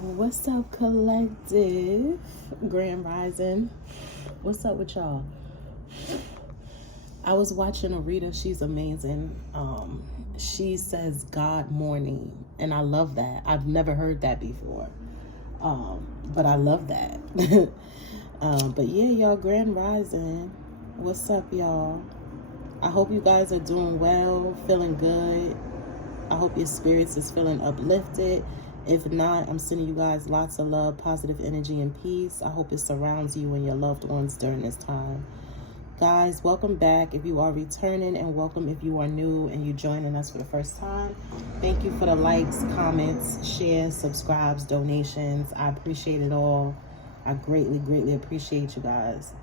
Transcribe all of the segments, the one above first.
What's up, collective? Grand Rising. What's up with y'all? I was watching Arita. She's amazing. She says God morning, and I love that. I've never heard that before. But I love that. But yeah, y'all, Grand Rising. What's up, y'all? I hope you guys are doing well, feeling good. I hope your spirits is feeling uplifted. If not, I'm sending you guys lots of love, positive energy, and peace. I hope it surrounds you and your loved ones during this time. Guys, welcome back if you are returning, and welcome if you are new and you joining us for the first time. Thank you for the likes, comments, shares, subscribes, donations. I appreciate it all. I greatly, greatly appreciate you guys.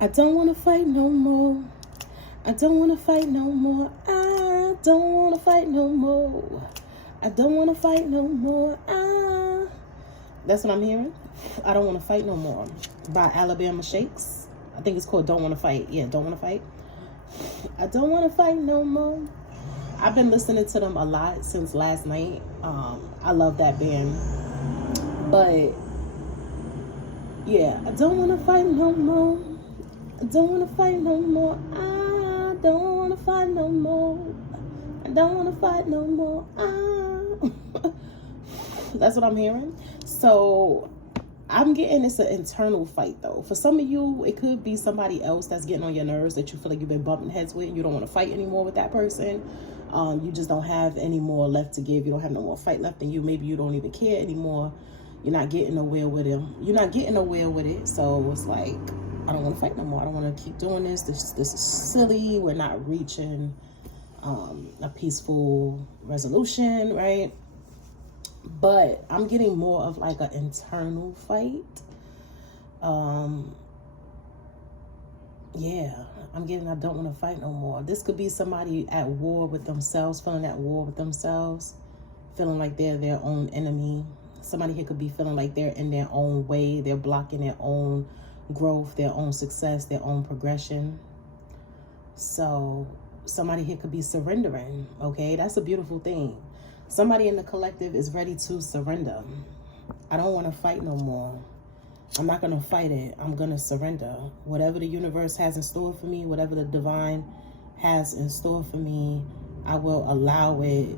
I don't want to fight no more. I don't want to fight no more. I don't want to fight no more. I don't want to fight no more. That's what I'm hearing. I don't want to fight no more. By Alabama Shakes. I think it's called Don't Want to Fight. Yeah, Don't Want to Fight. I don't want to fight no more. I've been listening to them a lot since last night. I love that band. But yeah, I don't want to fight no more. I don't want to fight no more. I don't want to fight no more. I don't want to fight no more. That's what I'm hearing. So I'm getting it's an internal fight though. For some of you, it could be somebody else that's getting on your nerves that you feel like you've been bumping heads with and you don't want to fight anymore with that person. You just don't have any more left to give. You don't have no more fight left in you. Maybe you don't even care anymore. You're not getting nowhere with him. You're not getting nowhere with it. So it's like, I don't want to fight no more. I don't want to keep doing this. This is silly. We're not reaching a peaceful resolution, right? But I'm getting more of like an internal fight. Yeah, I'm getting, I don't want to fight no more. This could be somebody at war with themselves, feeling at war with themselves, feeling like they're their own enemy. Somebody here could be feeling like they're in their own way. They're blocking their own growth, their own success, their own progression. So somebody here could be surrendering. Okay, that's a beautiful thing. Somebody in the collective is ready to surrender. I don't want to fight no more. I'm not going to fight it. I'm going to surrender. Whatever the universe has in store for me, whatever the divine has in store for me, I will allow it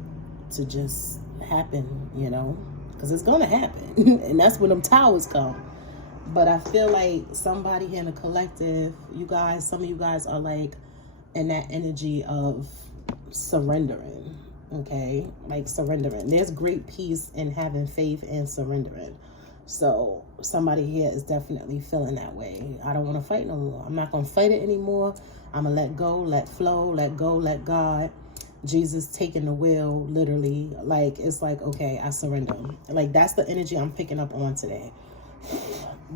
to just happen, you know, because it's going to happen. And that's when them towers come. But I feel like somebody here in the collective, you guys, some of you guys are like in that energy of surrendering, okay? Like surrendering. There's great peace in having faith and surrendering. So somebody here is definitely feeling that way. I don't want to fight no more. I'm not going to fight it anymore. I'm going to let go, let flow, let go, let God. Jesus taking the wheel, literally. Like, it's like, okay, I surrender. Like, that's the energy I'm picking up on today.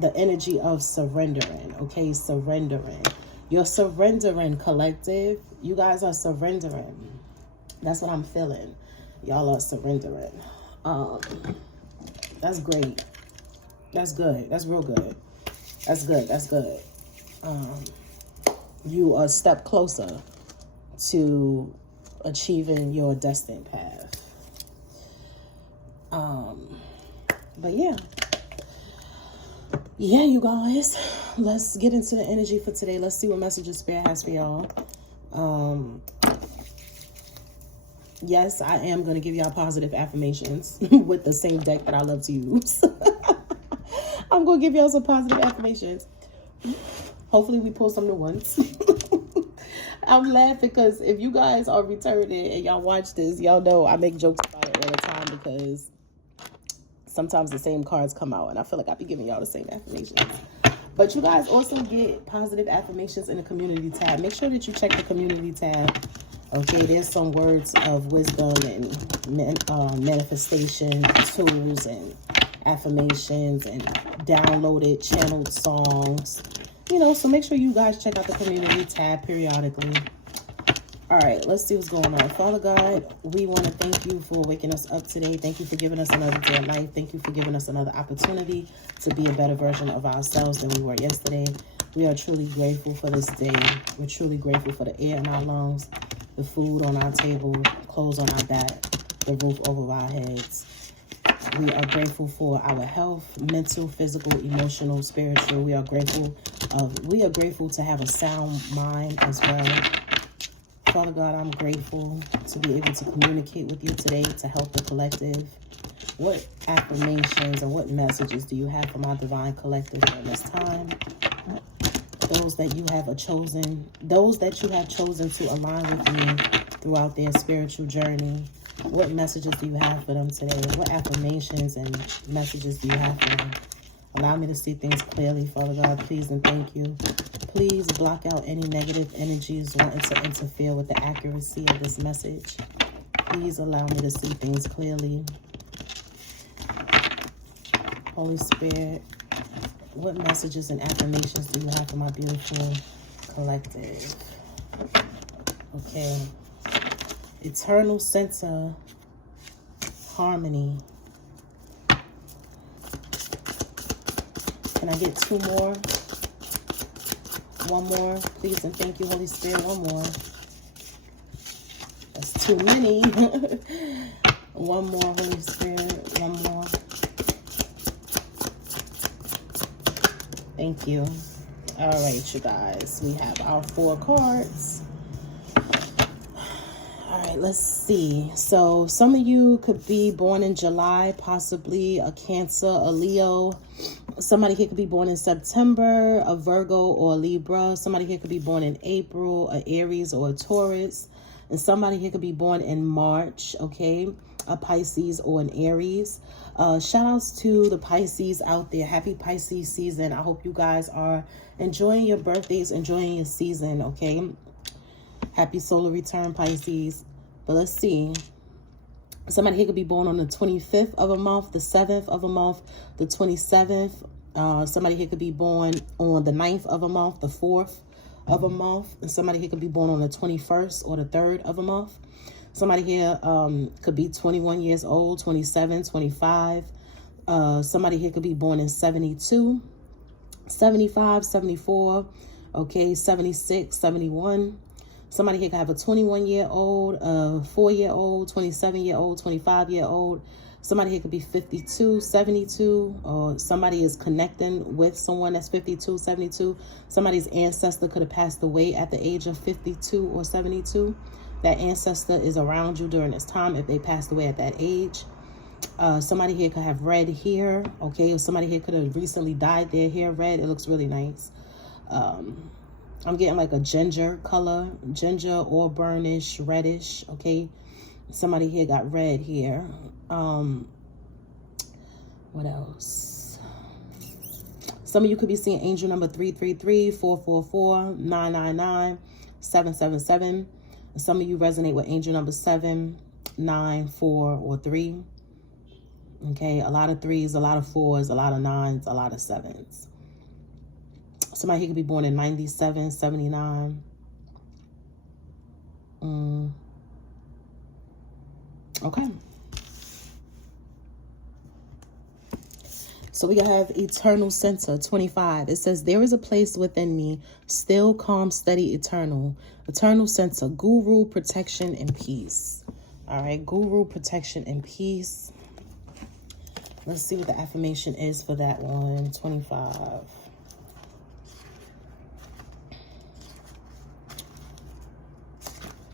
The energy of surrendering, okay? Surrendering. You're surrendering, collective. You guys are surrendering. That's what I'm feeling. Y'all are surrendering. That's great. That's good. That's real good. That's good. That's good. You are a step closer to achieving your destined path. But yeah. Yeah, you guys, let's get into the energy for today. Let's see what messages Spirit has for y'all. Yes, I am going to give y'all positive affirmations with the same deck that I love to use. I'm going to give y'all some positive affirmations. Hopefully we pull some new ones. I'm laughing because if you guys are returning and y'all watch this, y'all know I make jokes about it all the time because sometimes the same cards come out and I feel like I be giving y'all the same affirmations. But you guys also get positive affirmations in the community tab. Make sure that you check the community tab. Okay, there's some words of wisdom and manifestation tools and affirmations and downloaded channeled songs. You know, so make sure you guys check out the community tab periodically. All right, let's see what's going on. Father God, we want to thank you for waking us up today. Thank you for giving us another day of life. Thank you for giving us another opportunity to be a better version of ourselves than we were yesterday. We are truly grateful for this day. We're truly grateful for the air in our lungs. the food on our table, clothes on our back, the roof over our heads. We are grateful for our health, mental, physical, emotional, spiritual. We are grateful to have a sound mind as well. Father God, I'm grateful to be able to communicate with you today to help the collective. What affirmations and what messages do you have for my divine collective during this time? Those that you have chosen to align with me throughout their spiritual journey. What messages do you have for them today? What affirmations and messages do you have for them? Allow me to see things clearly, Father God, please and thank you. Please block out any negative energies wanting to interfere with the accuracy of this message. Please allow me to see things clearly. Holy Spirit, what messages and affirmations do you have for my beautiful collective? Okay. Eternal center, harmony. Can I get two more? One more, please and thank you, Holy Spirit. One more. That's too many. One more, Holy Spirit. One more. Thank you. All right, you guys. We have our 4 cards. All right, let's see. So some of you could be born in July, possibly a Cancer, a Leo. Somebody here could be born in September, a Virgo or a Libra. Somebody here could be born in April, an Aries or a Taurus. And somebody here could be born in March, okay? A Pisces or an Aries. Shout outs to the Pisces out there. Happy Pisces season. I hope you guys are enjoying your birthdays, enjoying your season, okay? Happy solar return, Pisces. But let's see. Somebody here could be born on the 25th of a month, the 7th of a month, the 27th. Somebody here could be born on the 9th of a month, the 4th of a month. And somebody here could be born on the 21st or the 3rd of a month. Somebody here could be 21 years old, 27, 25. Somebody here could be born in 72, 75, 74, okay, 76, 71. Somebody here could have a 21-year-old, a 4-year-old, 27-year-old, 25-year-old. Somebody here could be 52, 72, or somebody is connecting with someone that's 52, 72. Somebody's ancestor could have passed away at the age of 52 or 72. That ancestor is around you during this time if they passed away at that age. Somebody here could have red hair, okay? Or somebody here could have recently dyed their hair red. It looks really nice. I'm getting like a ginger color, ginger or burnish, reddish, okay? Somebody here got red here. What else? Some of you could be seeing angel number 333, 444, 999, 777. Some of you resonate with angel number 7, 9, 4, or 3. Okay, a lot of 3s, a lot of 4s, a lot of 9s, a lot of 7s. Somebody here could be born in 97, 79. Okay. So we have eternal center, 25. It says, there is a place within me, still, calm, steady, eternal. Eternal center, guru, protection, and peace. All right, guru, protection, and peace. Let's see what the affirmation is for that one, 25.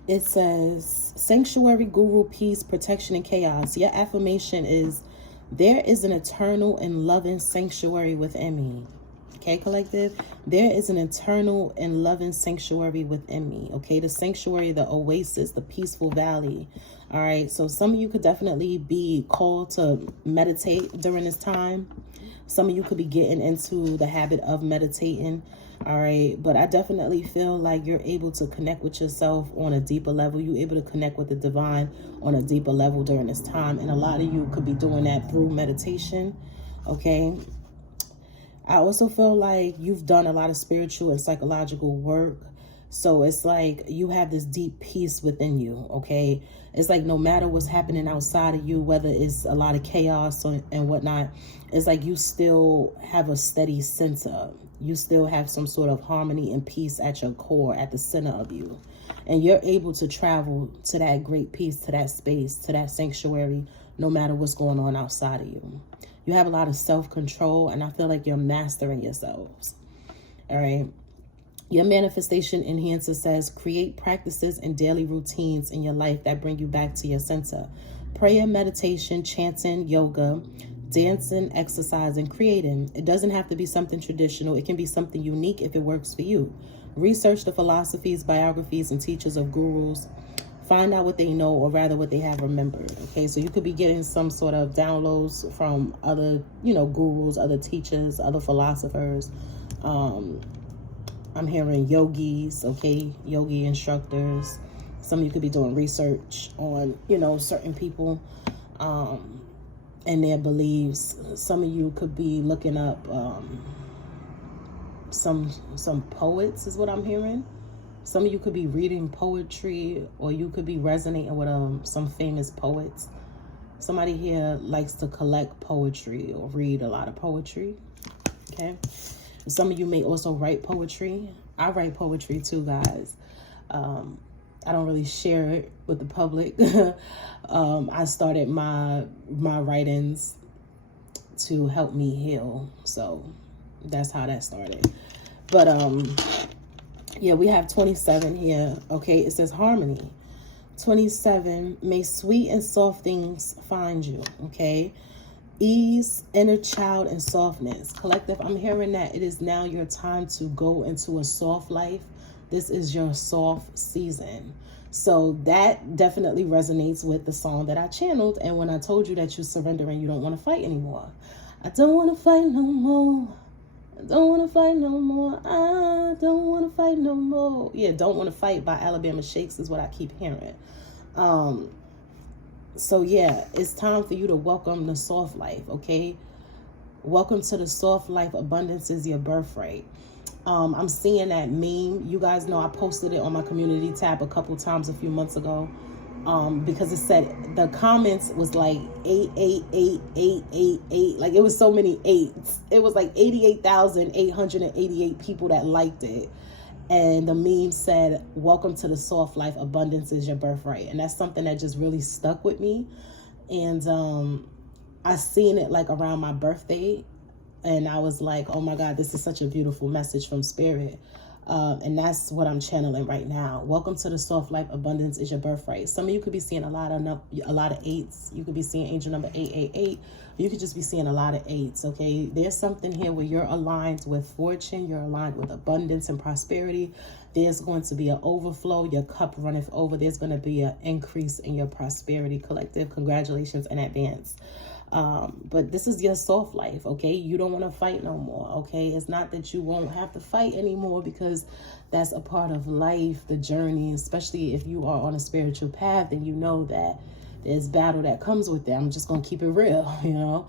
It says, sanctuary, guru, peace, protection, and chaos. Your affirmation is, there is an eternal and loving sanctuary within me. Okay, collective? There is an eternal and loving sanctuary within me. Okay, the sanctuary, the oasis, the peaceful valley. All right, so some of you could definitely be called to meditate during this time. Some of you could be getting into the habit of meditating. All right, but I definitely feel like you're able to connect with yourself on a deeper level. You're able to connect with the divine on a deeper level during this time. And a lot of you could be doing that through meditation. Okay. I also feel like you've done a lot of spiritual and psychological work. So it's like you have this deep peace within you, okay? It's like no matter what's happening outside of you, whether it's a lot of chaos and whatnot, it's like you still have a steady center. You still have some sort of harmony and peace at your core, at the center of you. And you're able to travel to that great peace, to that space, to that sanctuary, no matter what's going on outside of you. You have a lot of self-control, and I feel like you're mastering yourselves. All right. Your manifestation enhancer says, create practices and daily routines in your life that bring you back to your center. Prayer, meditation, chanting, yoga, dancing, exercising, creating. It doesn't have to be something traditional. It can be something unique if it works for you. Research the philosophies, biographies, and teachers of gurus. Find out what they know, or rather what they have remembered. Okay, so you could be getting some sort of downloads from other, gurus, other teachers, other philosophers. I'm hearing yogis, okay, yogi instructors. Some of you could be doing research on, certain people and their beliefs. Some of you could be looking up some poets is what I'm hearing. Some of you could be reading poetry, or you could be resonating with some famous poets. Somebody here likes to collect poetry or read a lot of poetry, okay? Some of you may also write poetry. I write poetry too, guys. I don't really share it with the public. I started my writings to help me heal. So that's how that started. But yeah, we have 27 here. Okay, it says harmony. 27, may sweet and soft things find you. Okay. Ease, inner child, and softness. Collective, I'm hearing that it is now your time to go into a soft life. This is your soft season. So that definitely resonates with the song that I channeled. And when I told you that you're surrendering, you don't want to fight anymore. I don't want to fight no more. I don't want to fight no more. I don't want to fight no more. Yeah, Don't Want to Fight by Alabama Shakes is what I keep hearing. So yeah, it's time for you to welcome the soft life, okay? Welcome to the soft life. Abundance is your birthright. I'm seeing that meme. You guys know I posted it on my community tab a couple times a few months ago. Because it said, the comments was like 888. Like, it was so many eights. It was like 88,888 people that liked it. And the meme said, welcome to the soft life. Abundance is your birthright. And that's something that just really stuck with me. And I seen it like around my birthday. And I was like, oh my God, this is such a beautiful message from Spirit. And that's what I'm channeling right now. Welcome to the soft life. Abundance is your birthright. Some of you could be seeing a lot of eights. You could be seeing angel number 888. You could just be seeing a lot of eights, okay? There's something here where you're aligned with fortune. You're aligned with abundance and prosperity. There's going to be an overflow. Your cup runneth over. There's going to be an increase in your prosperity. Collective, congratulations in advance. But this is your soft life, okay? You don't want to fight no more, okay? It's not that you won't have to fight anymore, because that's a part of life, the journey, especially if you are on a spiritual path, and you know that there's battle that comes with that. I'm just going to keep it real,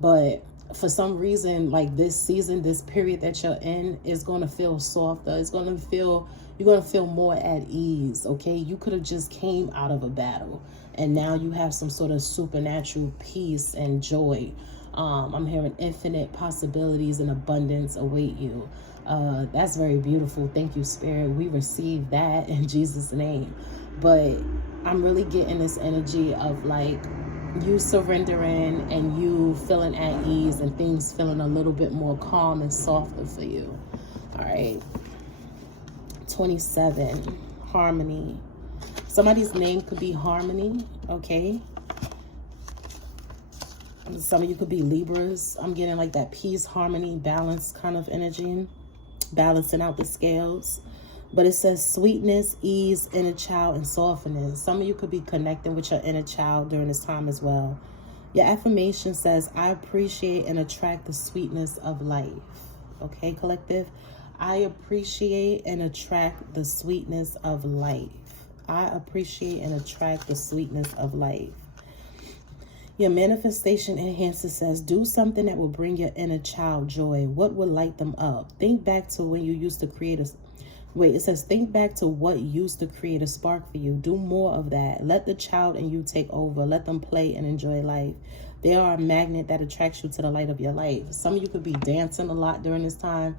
But for some reason, like this season, this period that you're in is going to feel softer. You're going to feel more at ease, okay? You could have just came out of a battle, and now you have some sort of supernatural peace and joy. I'm hearing infinite possibilities and abundance await you. That's very beautiful. Thank you, Spirit. We receive that in Jesus' name. But I'm really getting this energy of like you surrendering and you feeling at ease and things feeling a little bit more calm and softer for you. All right. 27, harmony. Somebody's name could be Harmony, okay? Some of you could be Libras. I'm getting like that peace, harmony, balance kind of energy, balancing out the scales. But it says sweetness, ease, inner child, and softness. Some of you could be connecting with your inner child during this time as well. Your affirmation says, I appreciate and attract the sweetness of life. Okay, collective? I appreciate and attract the sweetness of life. I appreciate and attract the sweetness of life. Your manifestation enhancer says, do something that will bring your inner child joy. What will light them up? Think back to when you used to create a... Wait, it says, think back to what used to create a spark for you. Do more of that. Let the child in you take over. Let them play and enjoy life. They are a magnet that attracts you to the light of your life. Some of you could be dancing a lot during this time.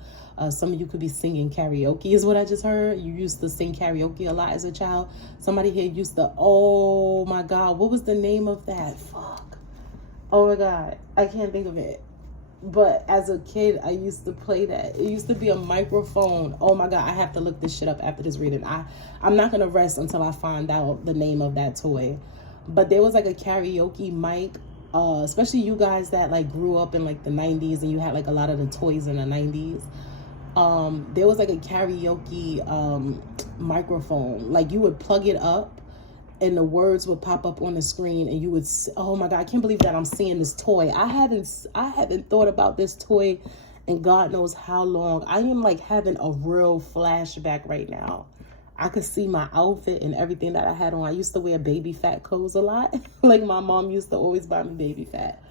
Some of you could be singing karaoke is what I just heard. You used to sing karaoke a lot as a child. Somebody here used to, oh my God, what was the name of that? Fuck. Oh my God, I can't think of it. But as a kid, I used to play that. It used to be a microphone. Oh my God, I have to look this shit up after this reading. I'm not going to rest until I find out the name of that toy. But there was like a karaoke mic. Especially you guys that like grew up in like the 90s and you had like a lot of the toys in the 90s. There was like a karaoke microphone. Like you would plug it up and the words would pop up on the screen and you would, oh my God, I can't believe that I'm seeing this toy. I haven't thought about this toy in God knows how long. I am like having a real flashback right now. I could see my outfit and everything that I had on. I used to wear baby fat clothes a lot. Like my mom used to always buy me baby fat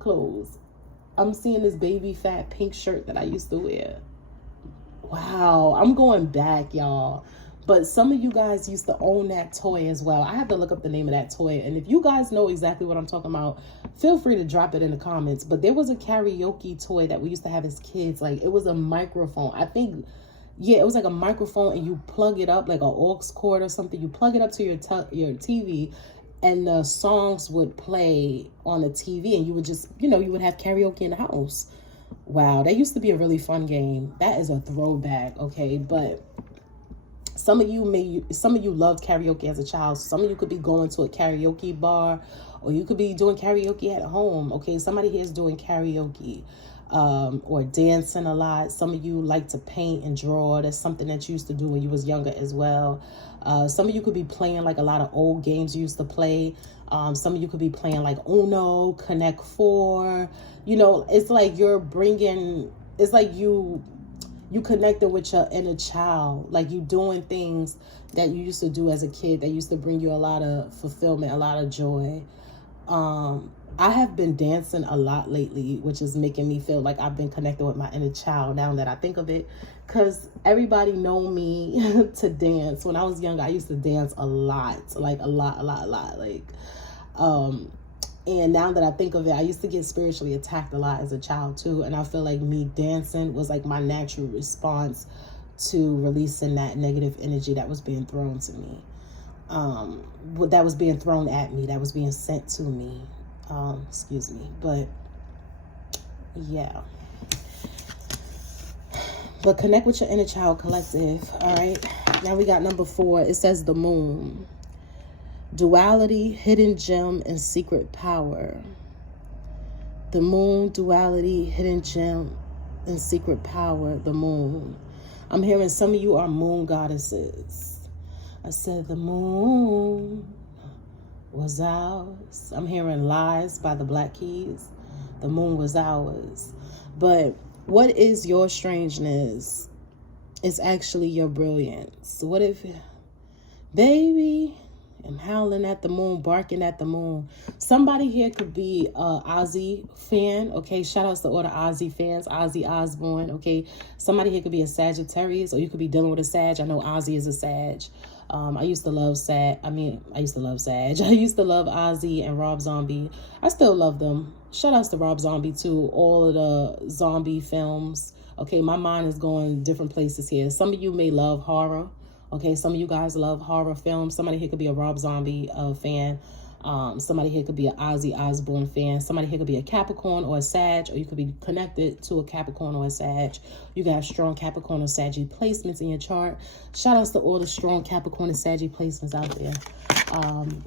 clothes. I'm seeing this baby fat pink shirt that I used to wear. Wow, I'm going back, y'all. But some of you guys used to own that toy as well. I have to look up the name of that toy. And if you guys know exactly what I'm talking about, feel free to drop it in the comments. But there was a karaoke toy that we used to have as kids. Like it was a microphone. I think... yeah, it was like a microphone and you plug it up like an aux cord or something. You plug it up to your TV and the songs would play on the TV and you would just, you know, you would have karaoke in the house. Wow, that used to be a really fun game. That is a throwback, okay? But some of you loved karaoke as a child. Some of you could be going to a karaoke bar or you could be doing karaoke at home, okay? Somebody here is doing karaoke. Or dancing a lot. Some of you like to paint and draw. That's something that you used to do when you was younger as well. Some of you could be playing like a lot of old games you used to play. Some of you could be playing like Uno, Connect 4. You know, it's like you're bringing, it's like you connected with your inner child. Like you doing things that you used to do as a kid that used to bring you a lot of fulfillment, a lot of joy. I have been dancing a lot lately, which is making me feel like I've been connected with my inner child now that I think of it. Because everybody know me to dance. When I was younger, I used to dance a lot. Like a lot. Like, and now that I think of it, I used to get spiritually attacked a lot as a child too. And I feel like me dancing was like my natural response to releasing that negative energy that was being thrown to me. That was being thrown at me. That was being sent to me. Excuse me, but yeah. But connect with your inner child collective. All right. Now we got number 4. It says the moon. Duality, hidden gem, and secret power. The moon, duality, hidden gem, and secret power. The moon. I'm hearing some of you are moon goddesses. I said the moon was ours. I'm hearing Lies by the Black Keys. The moon was ours. But what is your strangeness? It's actually your brilliance. What if, baby, I'm howling at the moon, barking at the moon. Somebody here could be a Ozzy fan, okay? Shout outs to all the Ozzy fans, Ozzy Osbourne, okay? Somebody here could be a Sagittarius, or you could be dealing with a Sag. I know Ozzy is a Sag. I used to love Sag. I used to love Ozzy and Rob Zombie. I still love them. Shout outs to Rob Zombie too. All of the zombie films. Okay, my mind is going different places here. Some of you may love horror. Okay, some of you guys love horror films. Somebody here could be a Rob Zombie fan. Somebody here could be an Ozzy Osbourne fan. Somebody here could be a Capricorn or a Sag, or you could be connected to a Capricorn or a Sag. You got strong Capricorn or Sag placements in your chart. Shout outs to all the strong Capricorn and Sag placements out there.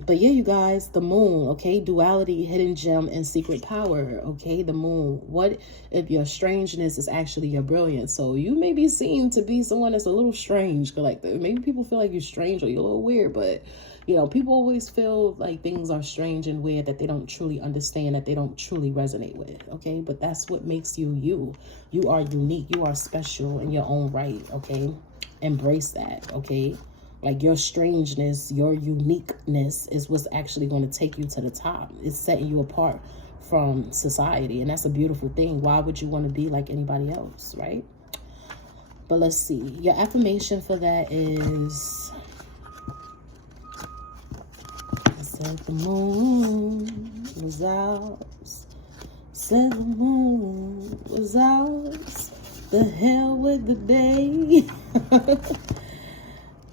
But yeah, you guys, the moon, okay? Duality, hidden gem, and secret power, okay? The moon. What if your strangeness is actually your brilliance? So you may be seen to be someone that's a little strange. Like maybe people feel like you're strange or you're a little weird, but you know, people always feel like things are strange and weird that they don't truly understand, that they don't truly resonate with, okay? But that's what makes you you. You are unique. You are special in your own right, okay? Embrace that, okay? Like your strangeness, your uniqueness is what's actually going to take you to the top. It's setting you apart from society, and that's a beautiful thing. Why would you want to be like anybody else, right? But let's see. Your affirmation for that is... the moon was ours. Said the moon was ours. The hell with the day.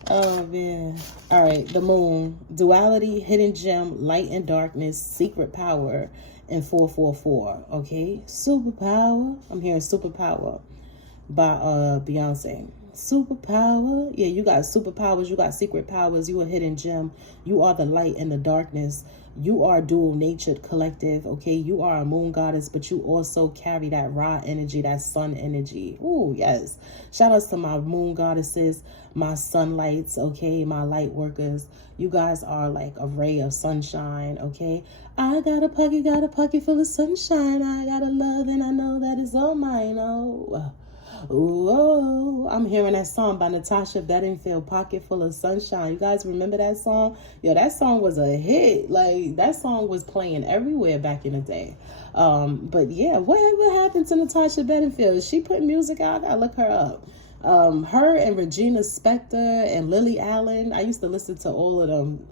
Oh, man. All right. The moon. Duality, hidden gem, light and darkness, secret power, and 444. Okay. Superpower. I'm hearing superpower by Beyonce. Superpower. Yeah, you got superpowers. You got secret powers. You a hidden gem. You are the light and the darkness. You are dual-natured collective, okay? You are a moon goddess, but you also carry that Ra energy, that sun energy. Ooh, yes. Shout outs to my moon goddesses, my sunlights, okay? My light workers. You guys are like a ray of sunshine, okay? I got a pocket full of sunshine. I got a love and I know that it's all mine, oh. Whoa, I'm hearing that song by Natasha Bedingfield, Pocket Full of Sunshine. You guys remember that song? Yo, that song was a hit. Like, that song was playing everywhere back in the day. But yeah, whatever happened to Natasha Bedingfield? Is she put music out? I gotta look her up. Her and Regina Spektor and Lily Allen. I used to listen to all of them.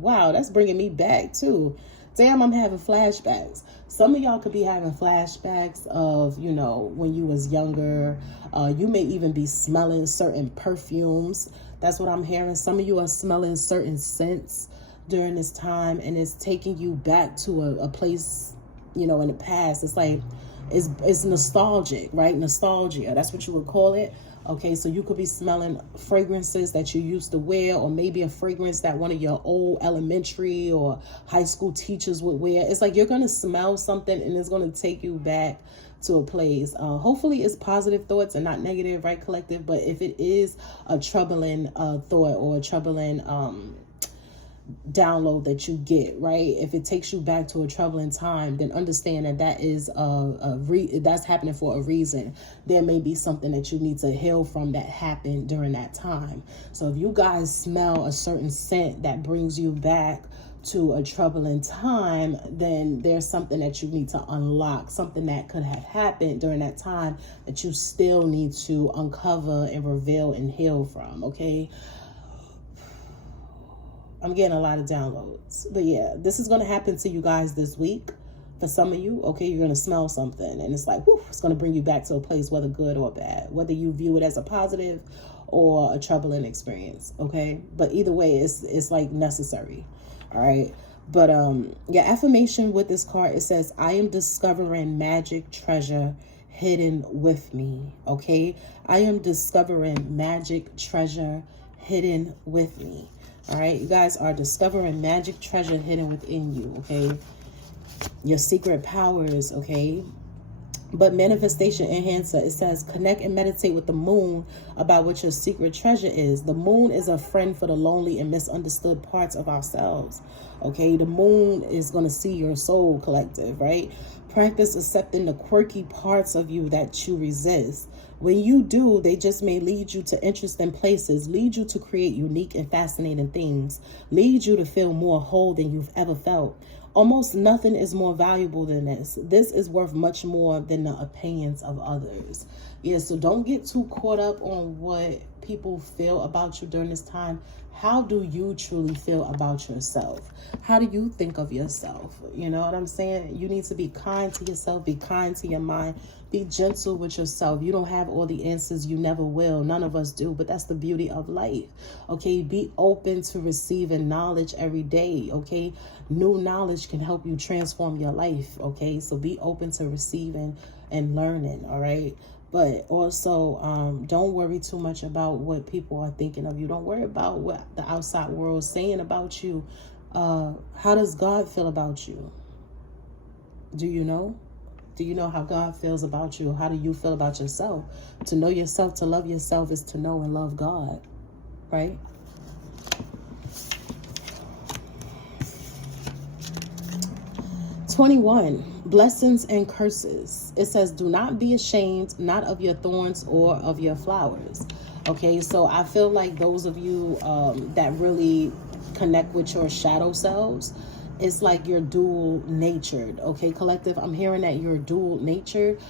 Wow, that's bringing me back too. Damn, I'm having flashbacks. Some of y'all could be having flashbacks of, you know, when you was younger. You may even be smelling certain perfumes. That's what I'm hearing. Some of you are smelling certain scents during this time, and it's taking you back to a place, you know, in the past. It's like, it's nostalgic, right? Nostalgia. That's what you would call it. Okay, so you could be smelling fragrances that you used to wear, or maybe a fragrance that one of your old elementary or high school teachers would wear. It's like you're going to smell something and it's going to take you back to a place. Hopefully it's positive thoughts and not negative, right, collective? But if it is a troubling thought or a troubling download that you get, right, if it takes you back to a troubling time, then understand that that is that's happening for a reason. There may be something that you need to heal from that happened during that time. So if you guys smell a certain scent that brings you back to a troubling time, then there's something that you need to unlock, something that could have happened during that time that you still need to uncover and reveal and heal from. Okay, I'm getting a lot of downloads. But yeah, this is going to happen to you guys this week. For some of you, okay, you're going to smell something. And it's like, whew, it's going to bring you back to a place, whether good or bad. Whether you view it as a positive or a troubling experience, okay? But either way, it's like necessary, all right? But yeah, affirmation with this card, it says, I am discovering magic treasure hidden with me, okay? I am discovering magic treasure hidden with me. All right, you guys are discovering magic treasure hidden within you, okay? Your secret powers, okay? But manifestation enhancer, it says, connect and meditate with the moon about what your secret treasure is. The moon is a friend for the lonely and misunderstood parts of ourselves, okay? The moon is going to see your soul, collective, right? Practice accepting the quirky parts of you that you resist. When you do, they just may lead you to interesting places, lead you to create unique and fascinating things, lead you to feel more whole than you've ever felt. Almost nothing is more valuable than this. This is worth much more than the opinions of others. Yeah, so don't get too caught up on what people feel about you during this time. How do you truly feel about yourself? How do you think of yourself? You know what I'm saying? You need to be kind to yourself, be kind to your mind, be gentle with yourself. You don't have all the answers. You never will. None of us do, but that's the beauty of life. Okay, be open to receiving knowledge every day. Okay, new knowledge can help you transform your life. Okay, so be open to receiving and learning. All right. But also, don't worry too much about what people are thinking of you. Don't worry about what the outside world is saying about you. How does God feel about you? Do you know? Do you know how God feels about you? How do you feel about yourself? To know yourself, to love yourself is to know and love God, right? #21, blessings and curses. It says, do not be ashamed, not of your thorns or of your flowers. Okay, so I feel like those of you that really connect with your shadow selves, it's like you're dual natured. Okay, collective, I'm hearing that you're dual natured.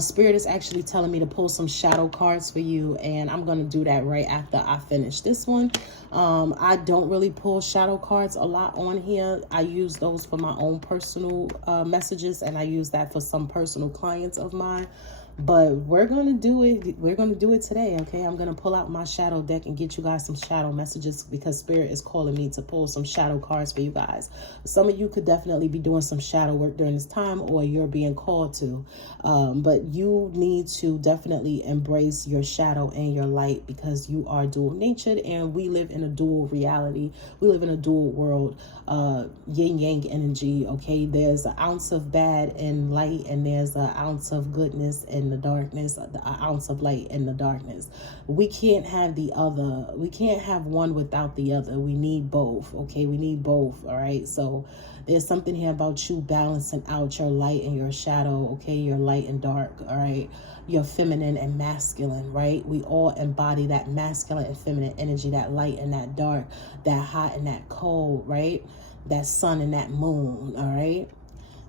Spirit is actually telling me to pull some shadow cards for you, and I'm going to do that right after I finish this one. I don't really pull shadow cards a lot on here. I use those for my own personal messages, and I use that for some personal clients of mine. But we're going to do it. We're going to do it today, okay? I'm going to pull out my shadow deck and get you guys some shadow messages, because Spirit is calling me to pull some shadow cards for you guys. Some of you could definitely be doing some shadow work during this time, or you're being called to. But you need to definitely embrace your shadow and your light, because you are dual natured, and we live in a dual reality. We live in a dual world, yin yang energy, okay? There's an ounce of bad in light, and there's an ounce of goodness in the darkness, an ounce of light in the darkness. We can't have the other. We can't have one without the other. We need both, okay? We need both, all right? So there's something here about you balancing out your light and your shadow, okay? Your light and dark, all right? Your feminine and masculine, right? We all embody that masculine and feminine energy, that light and that dark, that hot and that cold, right? That sun and that moon, all right?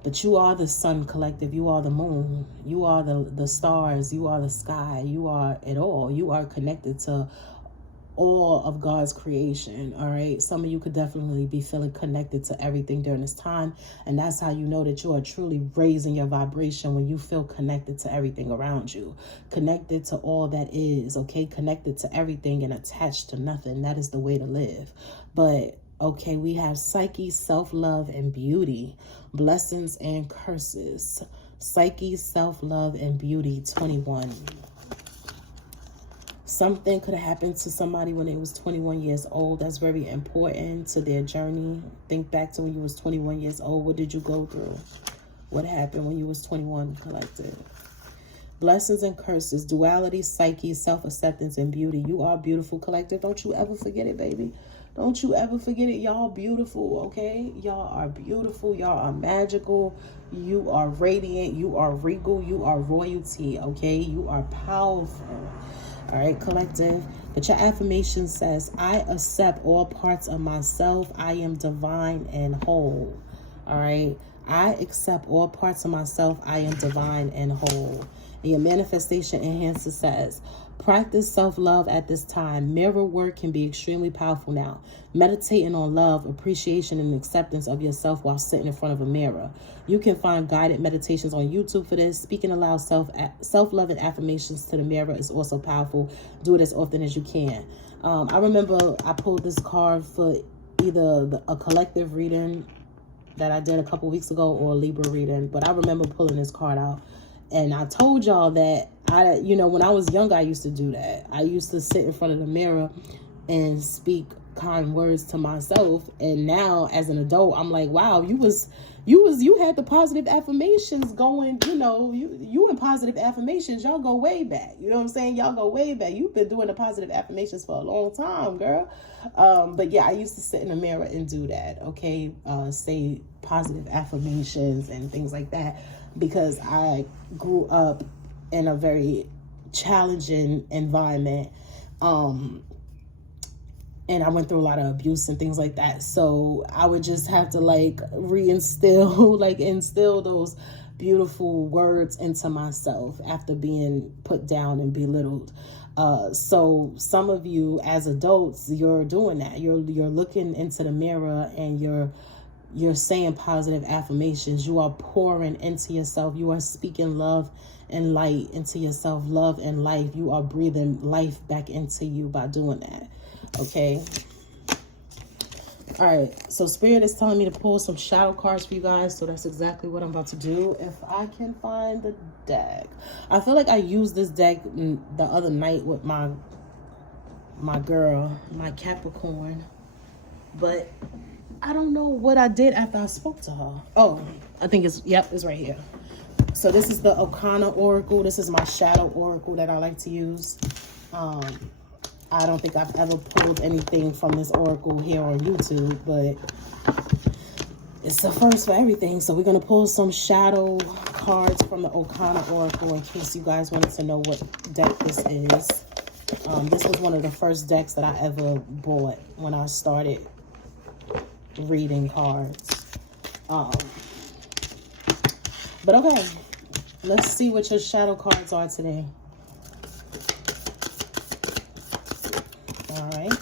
But you are the sun, collective. You are the moon. You are the stars. You are the sky. You are it all. You are connected to all of God's creation, all right? Some of you could definitely be feeling connected to everything during this time, and that's how you know that you are truly raising your vibration, when you feel connected to everything around you, connected to all that is, okay? Connected to everything and attached to nothing. That is the way to live. But okay, we have psyche, self-love, and beauty, blessings and curses. Psyche, self-love, and beauty, 21. Something could have happened to somebody when they was 21 years old. That's very important to their journey. Think back to when you was 21 years old. What did you go through? What happened when you was 21, collective? Blessings and curses, duality, psyche, self-acceptance, and beauty. You are beautiful, collective. Don't you ever forget it, baby. Don't you ever forget it. Y'all beautiful, okay? Y'all are beautiful. Y'all are magical. You are radiant. You are regal. You are royalty, okay? You are powerful. All right, collective. But your affirmation says, I accept all parts of myself. I am divine and whole. All right? I accept all parts of myself. I am divine and whole. And your manifestation enhancer says, practice self-love at this time. Mirror work can be extremely powerful now. Meditating on love, appreciation, and acceptance of yourself while sitting in front of a mirror. You can find guided meditations on YouTube for this. Speaking aloud self-love and affirmations to the mirror is also powerful. Do it as often as you can. I remember I pulled this card for either a collective reading that I did a couple weeks ago, or a Libra reading. But I remember pulling this card out. And I told y'all that when I was younger, I used to do that. I used to sit in front of the mirror and speak kind words to myself. And now as an adult, I'm like, wow, you had the positive affirmations going, you and positive affirmations, y'all go way back. You know what I'm saying? Y'all go way back. You've been doing the positive affirmations for a long time, girl. But yeah, I used to sit in the mirror and do that. Okay. Say positive affirmations and things like that, because I grew up in a very challenging environment. And I went through a lot of abuse and things like that. So I would just have to instill those beautiful words into myself after being put down and belittled. So some of you as adults, you're doing that. You're looking into the mirror and you're saying positive affirmations. You are pouring into yourself. You are speaking love and light into yourself, love and life. You are breathing life back into you by doing that. Okay. All right. So Spirit is telling me to pull some shadow cards for you guys. So that's exactly what I'm about to do. If I can find the deck. I feel like I used this deck the other night with my girl, my Capricorn. But I don't know what I did after I spoke to her. Oh, I think it's right here. So this is the Okana Oracle. This is my shadow oracle that I like to use. I don't think I've ever pulled anything from this oracle here on YouTube, but it's the first for everything. So we're going to pull some shadow cards from the Okana Oracle in case you guys wanted to know what deck this is. This was one of the first decks that I ever bought when I started reading cards. But okay, let's see what your shadow cards are today. All right.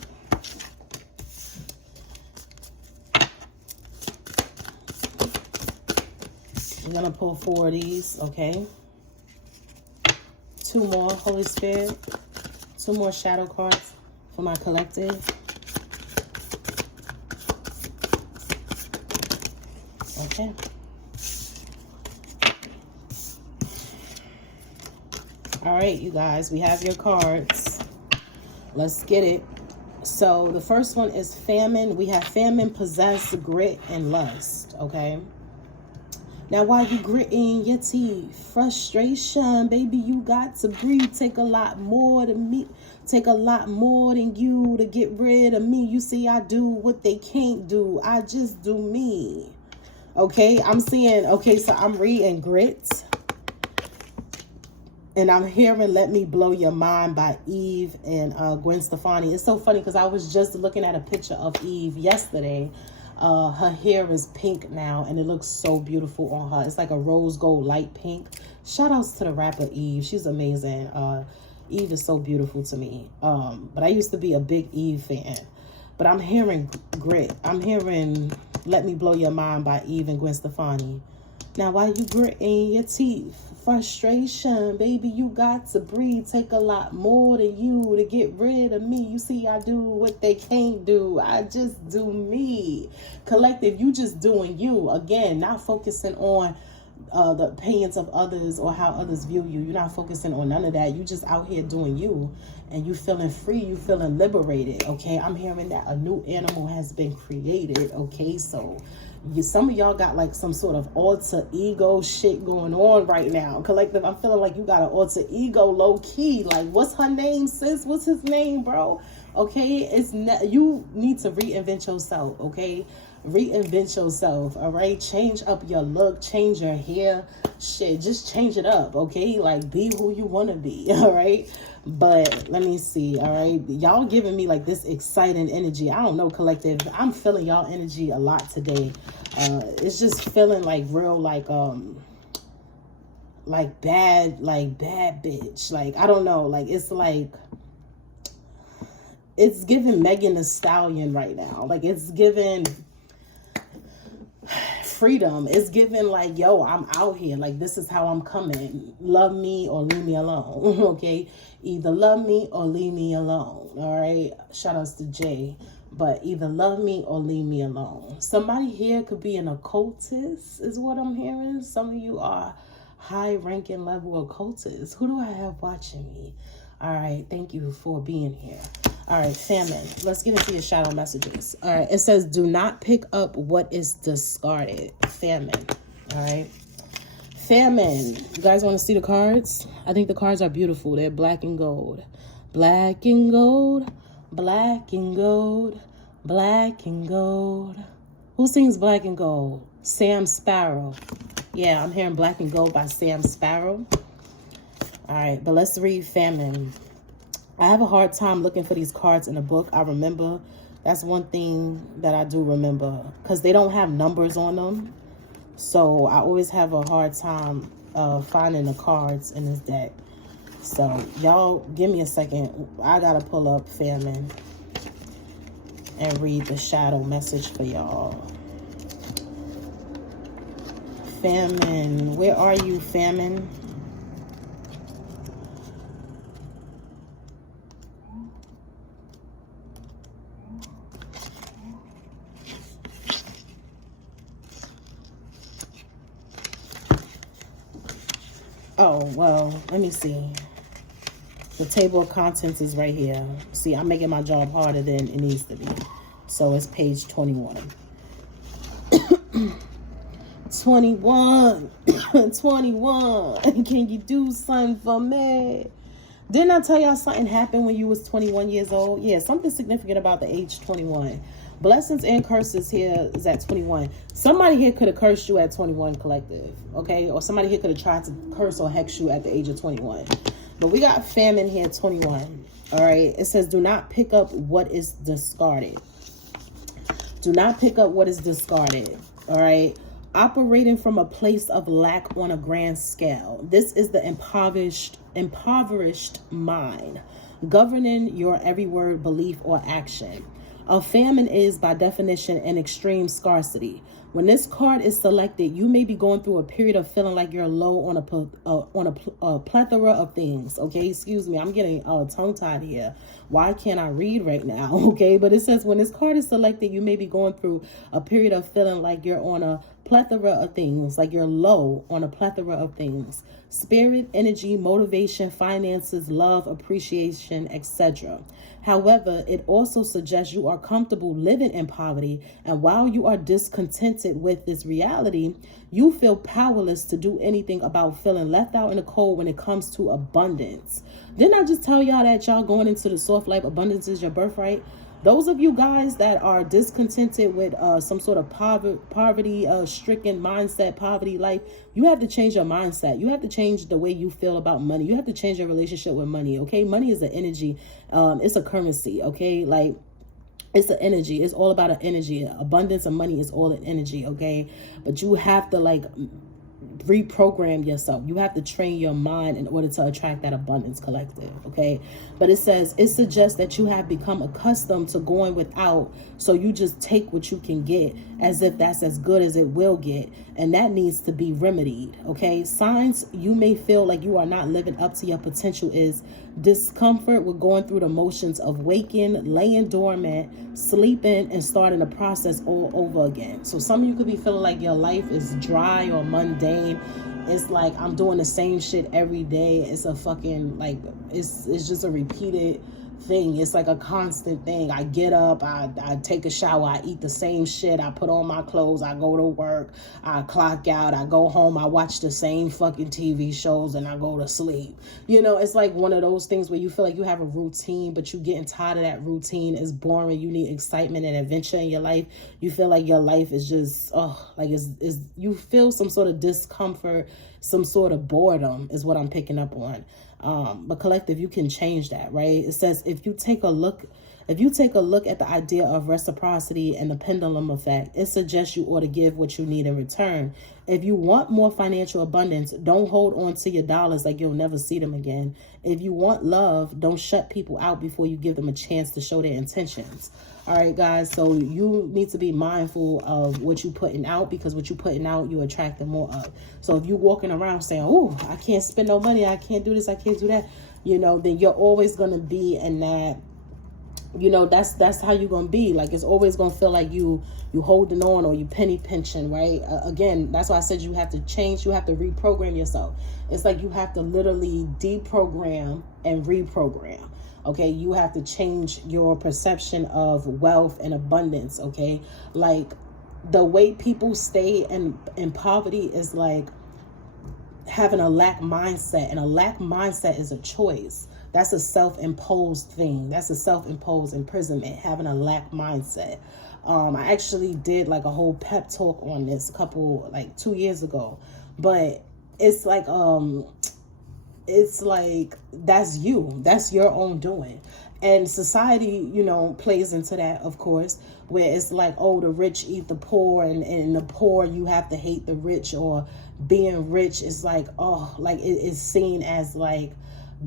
We're going to pull 4 of these, okay? 2 more, Holy Spirit. 2 more shadow cards for my collective. Okay. All right, you guys, we have your cards. Let's get it. So the first one is famine. We have famine, possess, grit, and lust, okay? Now, while you gritting your teeth, frustration, baby, you got to breathe. Take a lot more than me. Take a lot more than you to get rid of me. You see, I do what they can't do. I just do me. Okay, I'm seeing, okay, so I'm reading grit. And I'm hearing Let Me Blow Your Mind by Eve and Gwen Stefani. It's so funny because I was just looking at a picture of Eve yesterday. Her hair is pink now and it looks so beautiful on her. It's like a rose gold light pink. Shout outs to the rapper Eve. She's amazing. Eve is so beautiful to me. But I used to be a big Eve fan. But I'm hearing grit. I'm hearing Let Me Blow Your Mind by Eve and Gwen Stefani. Now, while you gritting your teeth, frustration, baby, you got to breathe. Take a lot more than you to get rid of me. You see, I do what they can't do. I just do me. Collective, you just doing you. Again, not focusing on the opinions of others or how others view you. You're not focusing on none of that. You just out here doing you. And you feeling free. You feeling liberated. Okay, I'm hearing that a new animal has been created. Okay, so some of y'all got like some sort of alter ego shit going on right now. Collective, I'm feeling like you got an alter ego low key. Like, what's her name, sis? What's his name, bro? Okay, you need to reinvent yourself. Okay, reinvent yourself. All right, change up your look, change your hair, shit, just change it up. Okay, like, be who you want to be. All right. But let me see. All right, y'all giving me like this exciting energy. I don't know, collective, I'm feeling y'all energy a lot today. It's just feeling like real, like bad bitch. Like, I don't know, like it's giving Megan Thee Stallion right now. Like, it's giving freedom. It's giving like, yo, I'm out here. Like, this is how I'm coming. Love me or leave me alone. Okay, either love me or leave me alone. All right, shout outs to Jay. But either love me or leave me alone. Somebody here could be an occultist, is what I'm hearing. Some of you are high-ranking level occultists. Who do I have watching me? All right, thank you for being here. All right, famine. Let's get into your shadow messages. All right, it says, do not pick up what is discarded. Famine. All right. Famine. You guys want to see the cards? I think the cards are beautiful. They're black and gold. Black and gold. Black and gold. Black and gold. Who sings Black and Gold? Sam Sparrow. Yeah, I'm hearing Black and Gold by Sam Sparrow. All right, but let's read Famine. I have a hard time looking for these cards in a book. I remember. That's one thing that I do remember. Because they don't have numbers on them. So I always have a hard time finding the cards in this deck. So y'all give me a second. I got to pull up Famine and read the shadow message for y'all. Famine. Where are you, Famine? Oh, well, let me see. The table of contents is right here. See, I'm making my job harder than it needs to be. So it's page 21. 21. 21. Can you do something for me? Didn't I tell y'all something happened when you was 21 years old? Yeah, something significant about the age 21. Blessings and curses here is at 21. Somebody here could have cursed you at 21, collective. Okay? Or somebody here could have tried to curse or hex you at the age of 21. But we got Famine here, 21. All right? It says, do not pick up what is discarded. Do not pick up what is discarded. All right? operating from a place of lack on a grand scale. This is the impoverished mind, governing your every word, belief, or action. A famine is, by definition, an extreme scarcity. When this card is selected, you may be going through a period of feeling like you're low on a plethora of things. Okay, excuse me, I'm getting tongue-tied here. Why can't I read right now? Okay, but it says when this card is selected, you may be going through a period of feeling like you're on a plethora of things, like you're low on a plethora of things. Spirit, energy, motivation, finances, love, appreciation, etc. However, it also suggests you are comfortable living in poverty, and while you are discontented with this reality, you feel powerless to do anything about feeling left out in the cold when it comes to abundance. Didn't I just tell y'all that y'all going into the soft life, abundance is your birthright? Those of you guys that are discontented with some sort of poverty-stricken mindset, poverty life, you have to change your mindset. You have to change the way you feel about money. You have to change your relationship with money, okay? Money is an energy. It's a currency, okay? Like, it's an energy. It's all about an energy. Abundance of money is all an energy, okay? But you have to, like, reprogram yourself. You have to train your mind in order to attract that abundance collective, okay? But it says, it suggests that you have become accustomed to going without, so you just take what you can get as if that's as good as it will get, and that needs to be remedied, okay? Signs you may feel like you are not living up to your potential is discomfort with going through the motions of waking, laying dormant, sleeping, and starting the process all over again. So some of you could be feeling like your life is dry or mundane. It's like, I'm doing the same shit every day. It's a fucking, like, it's just a repeated thing. It's like a constant thing. I get up, I take a shower, I eat the same shit, I put on my clothes, I go to work, I clock out, I go home, I watch the same fucking TV shows, and I go to sleep. You know, it's like one of those things where you feel like you have a routine, but you're getting tired of that routine. It's boring. You need excitement and adventure in your life. You feel like your life is just, like it's you feel some sort of discomfort, some sort of boredom is what I'm picking up on. But collective, you can change that, right? It says if you take a look at the idea of reciprocity and the pendulum effect, it suggests you ought to give what you need in return. If you want more financial abundance, don't hold on to your dollars like you'll never see them again. If you want love, don't shut people out before you give them a chance to show their intentions. All right, guys, so you need to be mindful of what you're putting out, because what you're putting out, you attracting more of. So if you're walking around saying, oh, I can't spend no money, I can't do this, I can't do that, you know, then you're always going to be in that, you know, that's how you're going to be. Like, it's always going to feel like you holding on, or you penny pinching, right? Again, that's why I said you have to change. You have to reprogram yourself. It's like you have to literally deprogram and reprogram. Okay, you have to change your perception of wealth and abundance, okay? Like, the way people stay in poverty is like having a lack mindset, and a lack mindset is a choice. That's a self-imposed thing. That's a self-imposed imprisonment, having a lack mindset. I actually did like a whole pep talk on this 2 years ago, but it's like that's your own doing. And society, you know, plays into that, of course, where it's like, oh, the rich eat the poor, and the poor, you have to hate the rich, or being rich is like, oh, like it is seen as like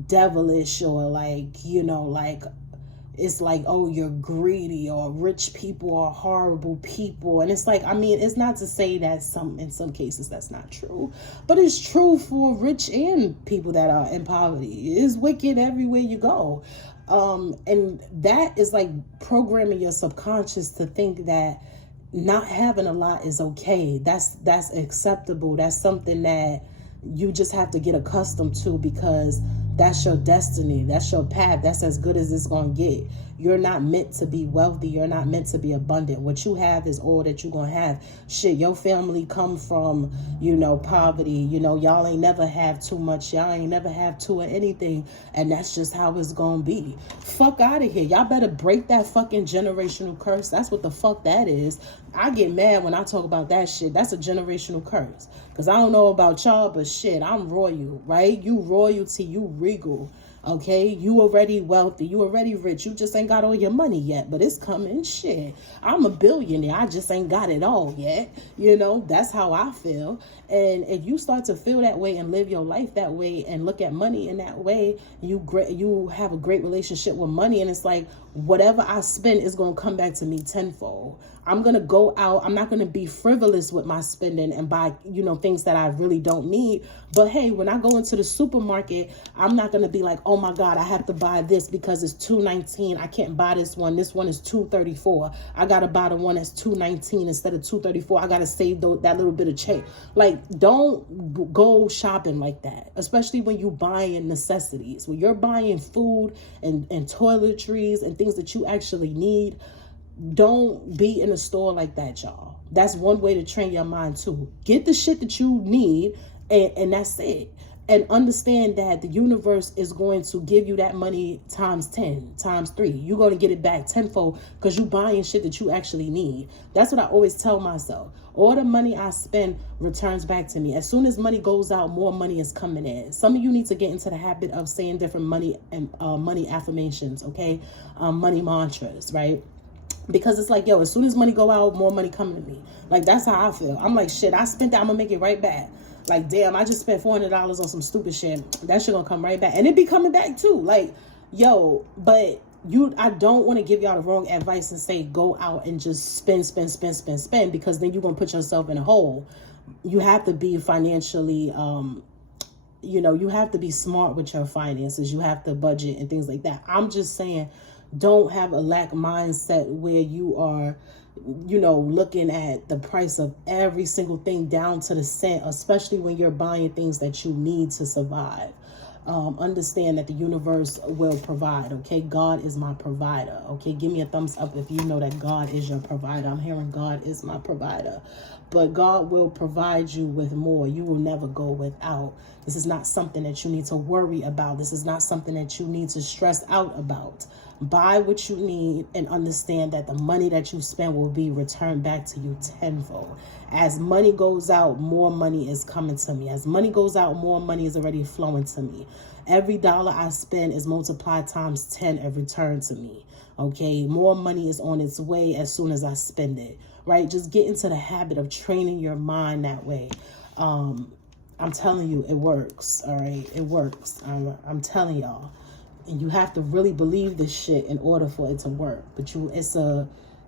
devilish, or like, you know, like it's like, oh, you're greedy, or rich people are horrible people. And it's like, I mean, it's not to say that in some cases that's not true, but it's true for rich and people that are in poverty. It's wicked everywhere you go. And that is like programming your subconscious to think that not having a lot is okay. That's acceptable. That's something that you just have to get accustomed to, because that's your destiny. That's your path. That's as good as it's going to get. You're not meant to be wealthy. You're not meant to be abundant. What you have is all that you're going to have. Shit, your family come from, you know, poverty. You know, y'all ain't never have too much. Y'all ain't never have too of anything. And that's just how it's going to be. Fuck out of here. Y'all better break that fucking generational curse. That's what the fuck that is. I get mad when I talk about that shit. That's a generational curse. Because I don't know about y'all, but shit, I'm royal, right? You royalty, you regal. Okay, you already wealthy, you already rich, you just ain't got all your money yet, but it's coming. Shit, I'm a billionaire, I just ain't got it all yet. You know, that's how I feel. And if you start to feel that way and live your life that way and look at money in that way, you have a great relationship with money, and it's like whatever I spend is going to come back to me tenfold. I'm going to go out. I'm not going to be frivolous with my spending and buy, things that I really don't need. But hey, when I go into the supermarket, I'm not going to be like, oh my God, I have to buy this because it's $2.19. I can't buy this one. This one is $2.34. I got to buy the one that's $2.19 instead of $2.34. I got to save that little bit of change. Like, don't go shopping like that, especially when you buying necessities. When you're buying food and toiletries and things that you actually need, don't be in a store like that, y'all. That's one way to train your mind too. Get the shit that you need, and that's it. And understand that the universe is going to give you that money times 10, times 3. You're going to get it back tenfold because you're buying shit that you actually need. That's what I always tell myself. All the money I spend returns back to me. As soon as money goes out, more money is coming in. Some of you need to get into the habit of saying different money affirmations, okay? Money mantras, right? Because it's like, yo, as soon as money go out, more money coming to me. Like, that's how I feel. I'm like, shit, I spent that, I'm gonna make it right back. Like, damn, I just spent $400 on some stupid shit. That shit gonna come right back. And it be coming back too. Like, yo, but I don't want to give y'all the wrong advice and say go out and just spend, because then you're gonna put yourself in a hole. You have to be financially, you have to be smart with your finances. You have to budget and things like that. I'm just saying, don't have a lack mindset where you are, looking at the price of every single thing down to the cent, especially when you're buying things that you need to survive. Understand that the universe will provide, okay? God is my provider, okay? Give me a thumbs up if you know that God is your provider. I'm hearing God is my provider. But God will provide you with more. You will never go without. This is not something that you need to worry about. This is not something that you need to stress out about. Buy what you need and understand that the money that you spend will be returned back to you tenfold. As money goes out, more money is coming to me. As money goes out, more money is already flowing to me. Every dollar I spend is multiplied times 10 and returned to me. Okay, more money is on its way as soon as I spend it. Right? Just get into the habit of training your mind that way. I'm telling you, it works. All right, it works. I'm telling y'all. And you have to really believe this shit in order for it to work. But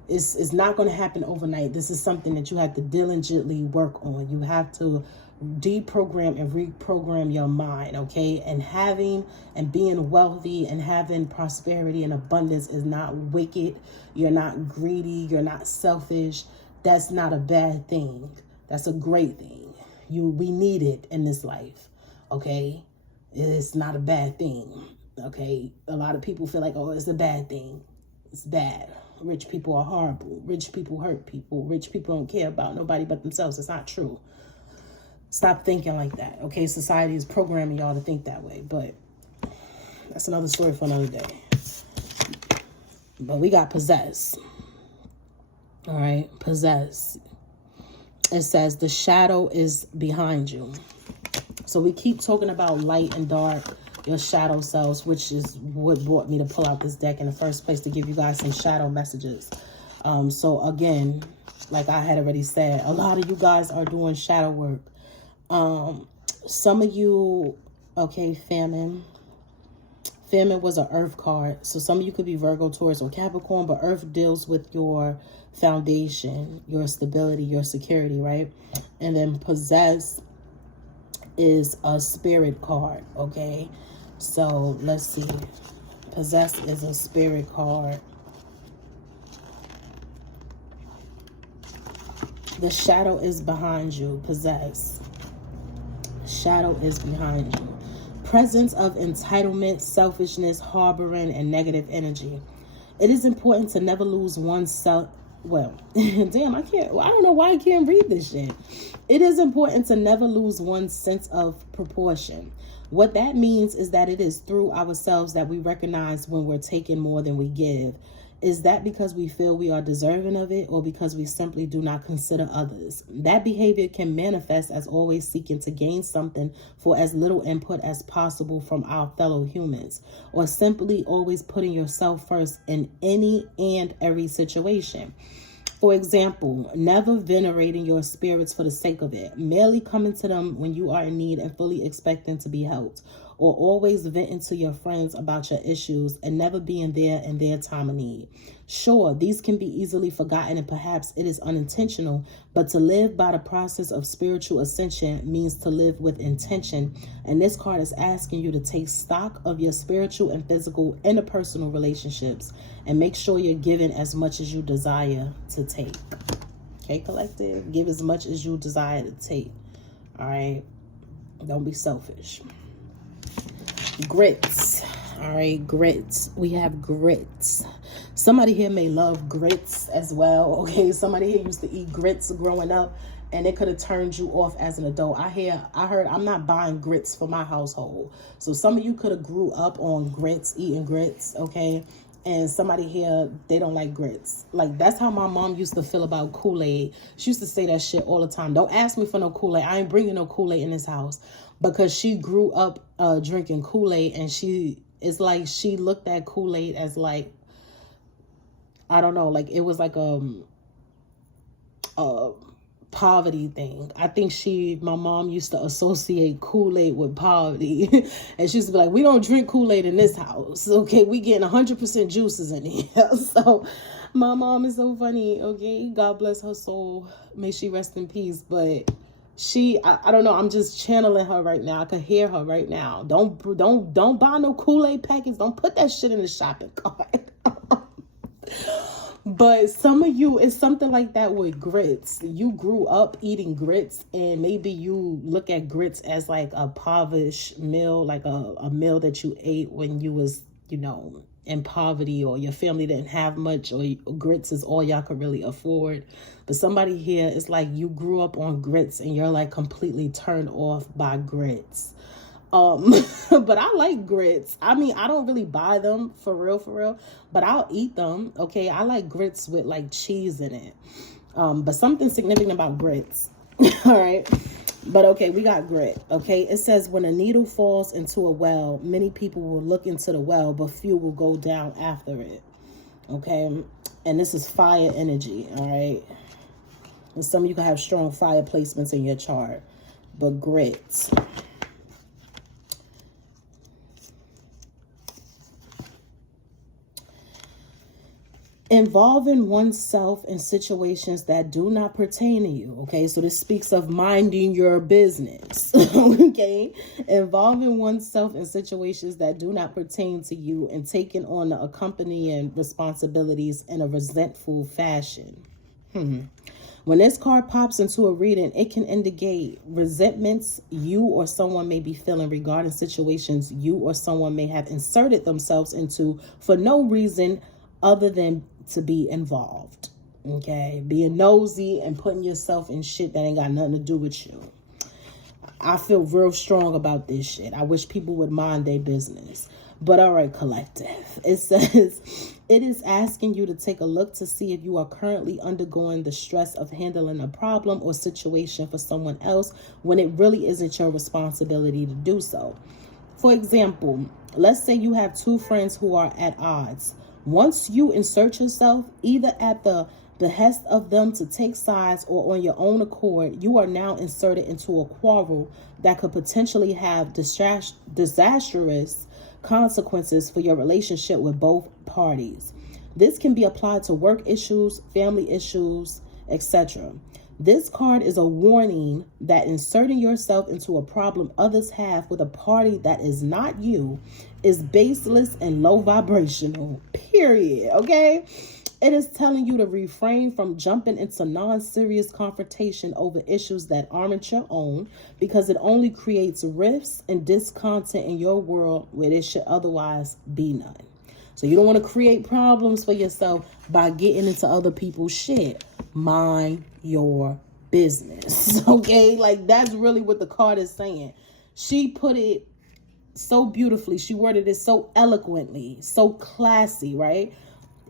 it's not going to happen overnight. This is something that you have to diligently work on. You have to deprogram and reprogram your mind, okay? And having and being wealthy and having prosperity and abundance is not wicked. You're not greedy. You're not selfish. That's not a bad thing. That's a great thing. We need it in this life, okay? It's not a bad thing. Okay, a lot of people feel like, oh, it's a bad thing. It's bad. Rich people are horrible. Rich people hurt people. Rich people don't care about nobody but themselves. It's not true. Stop thinking like that. Okay, society is programming y'all to think that way, but that's another story for another day. But we got possess. All right, possess. It says the shadow is behind you. So we keep talking about light and dark, your shadow selves, which is what brought me to pull out this deck in the first place, to give you guys some shadow messages. So again, like I had already said, a lot of you guys are doing shadow work. Some of you, okay, Famine was an earth card. So some of you could be Virgo, Taurus, or Capricorn, but earth deals with your foundation, your stability, your security, right? And then possess is a spirit card, okay? So let's see. Possess is a spirit card. The shadow is behind you. Possess. Shadow is behind you. Presence of entitlement, selfishness, harboring, and negative energy. It is important to never lose oneself. Well, damn, I don't know why I can't read this shit. It is important to never lose one's sense of proportion. What that means is that it is through ourselves that we recognize when we're taking more than we give. Is that because we feel we are deserving of it, or because we simply do not consider others? That behavior can manifest as always seeking to gain something for as little input as possible from our fellow humans, or simply always putting yourself first in any and every situation. For example, never venerating your spirits for the sake of it, merely coming to them when you are in need and fully expecting to be helped, or always venting to your friends about your issues and never being there in their time of need. Sure, these can be easily forgotten and perhaps it is unintentional, but to live by the process of spiritual ascension means to live with intention. And this card is asking you to take stock of your spiritual and physical interpersonal relationships and make sure you're giving as much as you desire to take. Okay, collective, give as much as you desire to take. All right, don't be selfish. Grits. All right, grits. We have grits. Somebody here may love grits as well. Okay, somebody here used to eat grits growing up, and it could have turned you off as an adult. I heard I'm not buying grits for my household. So some of you could have grew up on grits, eating grits, okay? And somebody here, they don't like grits. Like, that's how my mom used to feel about Kool-Aid. She used to say that shit all the time. Don't ask me for no Kool-Aid. I ain't bringing no Kool-Aid in this house. Because she grew up drinking Kool-Aid, and it's like she looked at Kool-Aid as like, I don't know, like it was like a poverty thing. I think my mom used to associate Kool-Aid with poverty. And she used to be like, we don't drink Kool-Aid in this house. Okay, we getting 100% juices in here. So my mom is so funny. Okay, God bless her soul. May she rest in peace. But I don't know, I'm just channeling her right now. I can hear her right now. Don't buy no Kool-Aid packets. Don't put that shit in the shopping cart. But some of you, it's something like that with grits. You grew up eating grits, and maybe you look at grits as like a impoverished meal, like a meal that you ate when you was, in poverty, or your family didn't have much, or grits is all y'all could really afford. But somebody here, it's like you grew up on grits and you're like completely turned off by grits. But I like grits. I mean, I don't really buy them for real, but I'll eat them. Okay, I like grits with like cheese in it. But something significant about grits. All right. But okay, we got grit. Okay, it says when a needle falls into a well, many people will look into the well, but few will go down after it. Okay, and this is fire energy. All right, and some of you can have strong fire placements in your chart, but grit. Involving oneself in situations that do not pertain to you. Okay, so this speaks of minding your business. Okay, involving oneself in situations that do not pertain to you and taking on the accompanying responsibilities in a resentful fashion. When this card pops into a reading, it can indicate resentments you or someone may be feeling regarding situations you or someone may have inserted themselves into for no reason other than to be involved. Okay, being nosy and putting yourself in shit that ain't got nothing to do with you. I feel real strong about this shit. I wish people would mind their business. But all right, collective. It says it is asking you to take a look to see if you are currently undergoing the stress of handling a problem or situation for someone else when it really isn't your responsibility to do so. For example, let's say you have two friends who are at odds. Once you insert yourself either at the behest of them to take sides or on your own accord, you are now inserted into a quarrel that could potentially have disastrous consequences for your relationship with both parties. This can be applied to work issues, family issues, etc. This card is a warning that inserting yourself into a problem others have with a party that is not you is baseless and low vibrational, period. Okay? It is telling you to refrain from jumping into non-serious confrontation over issues that aren't your own, because it only creates rifts and discontent in your world where there should otherwise be none. So you don't want to create problems for yourself by getting into other people's shit. Mind your business. Okay? Like, that's really what the card is saying. She put it so beautifully. She worded it so eloquently, so classy, right?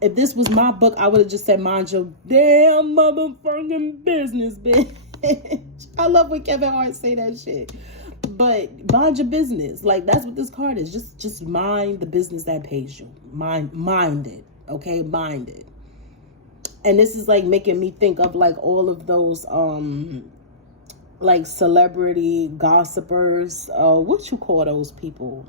If this was my book, I would have just said, mind your damn motherfucking business, bitch. I love when Kevin Hart say that shit. But mind your business. Like, that's what this card is. Just mind the business that pays you. Mind it. Okay? Mind it. And this is like making me think of like all of those like celebrity gossipers. What you call those people?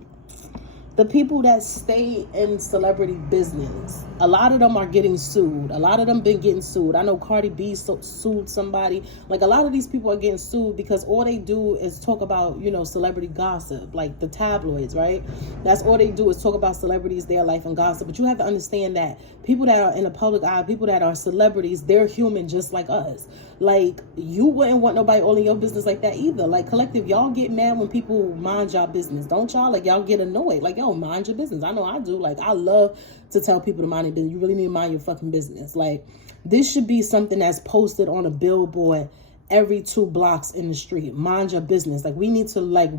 The people that stay in celebrity business. A lot of them are getting sued. A lot of them been getting sued. I know Cardi B sued somebody. Like, a lot of these people are getting sued because all they do is talk about, you know, celebrity gossip. Like the tabloids, right? That's all they do is talk about celebrities, their life, and gossip. But you have to understand that people that are in the public eye, people that are celebrities, they're human just like us. Like, you wouldn't want nobody all in your business like that either. Like, collective, y'all get mad when people mind y'all business, don't y'all? Like, y'all get annoyed. Like, yo, mind your business. I know I do. Like, I love to tell people to mind their business. You really need to mind your fucking business. Like, this should be something that's posted on a billboard every 2 blocks in the street. Mind your business. Like, we need to, like,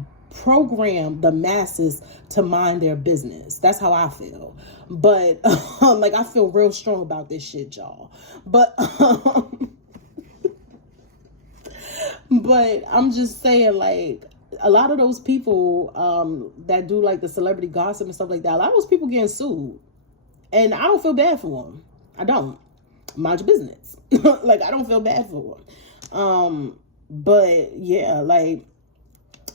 program the masses to mind their business. That's how I feel. But, like, I feel real strong about this shit, y'all. But, but I'm just saying, like, a lot of those people that do like the celebrity gossip and stuff like that, a lot of those people getting sued. And I don't feel bad for them. I don't. Mind your business. Like, I don't feel bad for them. But yeah, like,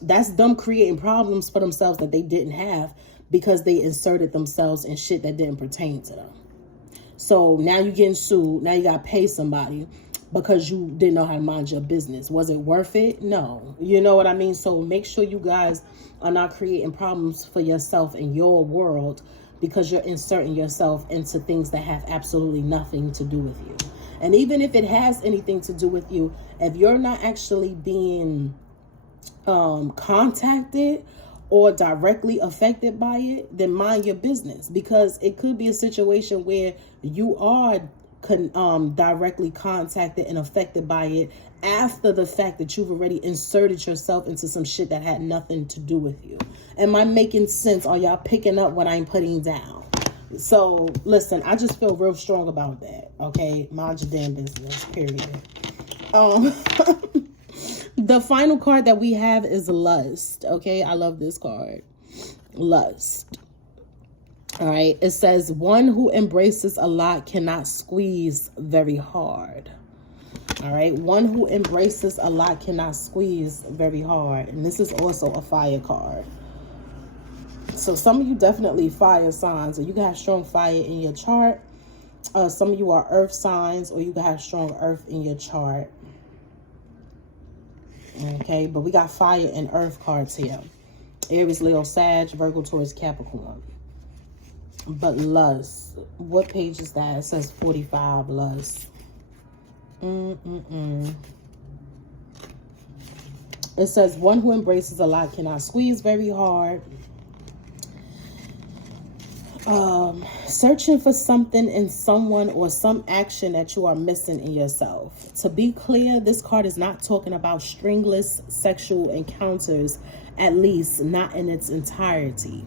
that's them creating problems for themselves that they didn't have because they inserted themselves in shit that didn't pertain to them. So now you're getting sued. Now you got to pay somebody because you didn't know how to mind your business. Was it worth it? No. You know what I mean? So make sure you guys are not creating problems for yourself in your world because you're inserting yourself into things that have absolutely nothing to do with you. And even if it has anything to do with you, if you're not actually being contacted or directly affected by it, then mind your business, because it could be a situation where you are directly contacted and affected by it after the fact that you've already inserted yourself into some shit that had nothing to do with you. Am I making sense? Are y'all picking up what I'm putting down? So listen, I just feel real strong about that. Okay, mind your damn business, period. The final card that we have is Lust. Okay, I love this card. Lust. All right, it says, one who embraces a lot cannot squeeze very hard. All right, one who embraces a lot cannot squeeze very hard. And this is also a fire card. So some of you definitely fire signs, or you can have strong fire in your chart. Some of you are earth signs, or you can have strong earth in your chart. Okay, but we got fire and earth cards here. Aries, Leo, Sag, Virgo, Taurus, Capricorn. But Lust, what page is that? It says 45, Lust. It says, one who embraces a lot cannot squeeze very hard. Searching for something in someone or some action that you are missing in yourself. To be clear, this card is not talking about stringless sexual encounters, at least not in its entirety.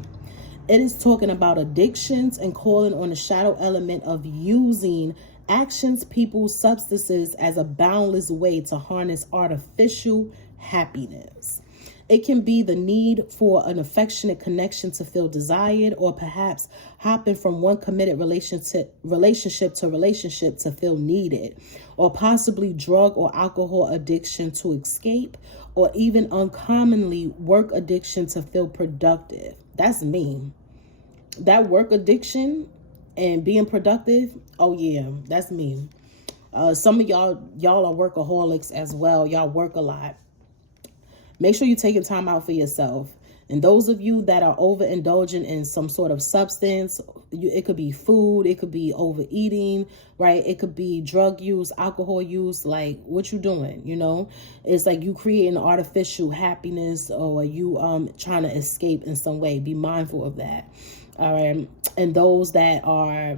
It is talking about addictions and calling on the shadow element of using actions, people, substances as a boundless way to harness artificial happiness. It can be the need for an affectionate connection to feel desired, or perhaps hopping from one committed relationship to relationship to feel needed, or possibly drug or alcohol addiction to escape, or even uncommonly work addiction to feel productive. That's me. That work addiction and being productive, oh yeah, that's me. Some of y'all are workaholics as well. Y'all work a lot. Make sure you're taking time out for yourself. And those of you that are overindulging in some sort of substance, it could be food, it could be overeating, right? It could be drug use, alcohol use. Like, what you doing? You know, it's like you creating artificial happiness, or you trying to escape in some way. Be mindful of that. All right. And those that are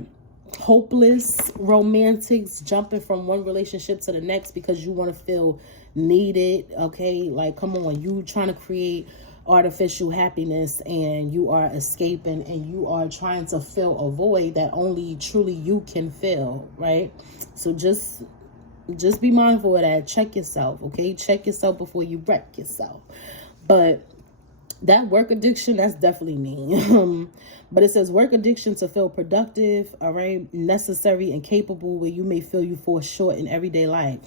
hopeless romantics, jumping from one relationship to the next because you want to feel needed. Okay, like, come on, you trying to create artificial happiness and you are escaping and you are trying to fill a void that only truly you can fill, right? So just be mindful of that. Check yourself, okay? Check yourself before you wreck yourself. But that work addiction, that's definitely me. But it says work addiction to feel productive, all right, necessary and capable, where you may feel you fall short in everyday life.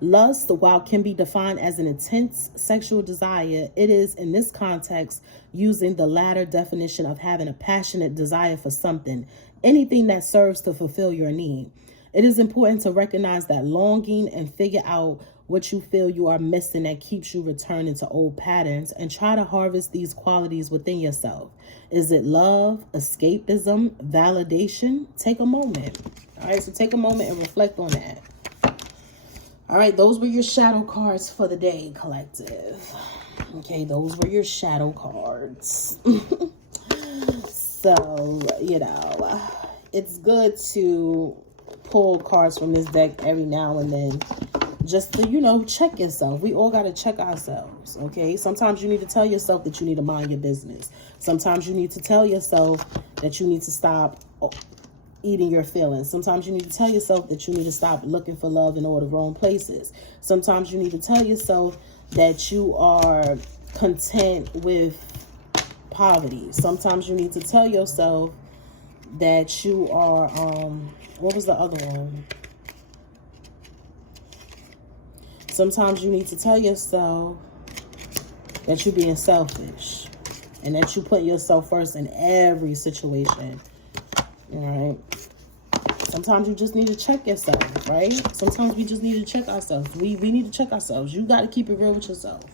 Lust, while can be defined as an intense sexual desire, it is in this context using the latter definition of having a passionate desire for something, anything that serves to fulfill your need. It is important to recognize that longing and figure out what you feel you are missing that keeps you returning to old patterns, and try to harvest these qualities within yourself. Is it love, escapism, validation? Take a moment. All right, so take a moment and reflect on that. All right, those were your shadow cards for the day, collective. Okay, those were your shadow cards. So, you know, it's good to pull cards from this deck every now and then, just to, you know, check yourself. We all got to check ourselves, okay? Sometimes you need to tell yourself that you need to mind your business. Sometimes you need to tell yourself that you need to stop eating your feelings. Sometimes you need to tell yourself that you need to stop looking for love in all the wrong places. Sometimes you need to tell yourself that you are content with poverty. Sometimes you need to tell yourself that you are, what was the other one? Sometimes you need to tell yourself that you're being selfish and that you put yourself first in every situation. All right. Sometimes you just need to check yourself, right? Sometimes we just need to check ourselves. We need to check ourselves. You got to keep it real with yourself.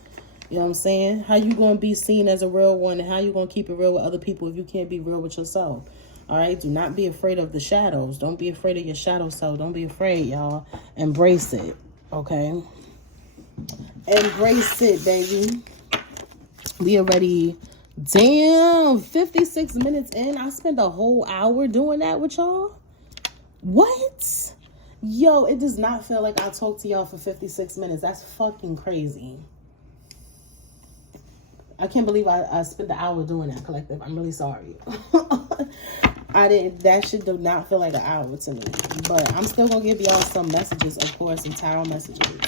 You know what I'm saying? How you going to be seen as a real one, and how you going to keep it real with other people if you can't be real with yourself? All right? Do not be afraid of the shadows. Don't be afraid of your shadow self. Don't be afraid, y'all. Embrace it, okay? Embrace it, baby. We already, damn, 56 minutes in. I spent a whole hour doing that with y'all. What? Yo, it does not feel like I talked to y'all for 56 minutes. That's fucking crazy. I can't believe I spent the hour doing that, collective. I'm really sorry. That shit do not feel like an hour to me. But I'm still going to give y'all some messages, of course, some tarot messages.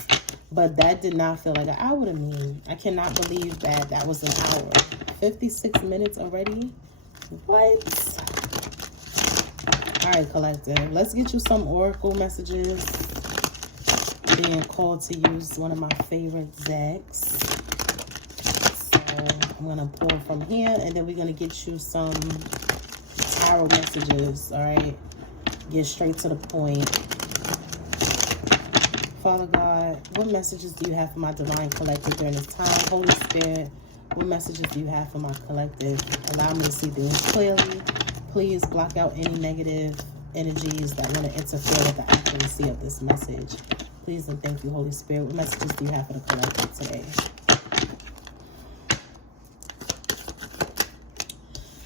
But that did not feel like an hour to me. I cannot believe that was an hour. 56 minutes already? What? All right, collective. Let's get you some oracle messages. Being called to use one of my favorite decks. So I'm going to pull from here, and then we're going to get you some tarot messages, all right? Get straight to the point. Father God, what messages do you have for my divine collective during this time? Holy Spirit, what messages do you have for my collective? Allow me to see things clearly. Please block out any negative energies that want to interfere with the accuracy of this message. Please and thank you, Holy Spirit. What messages do you have for the collective today?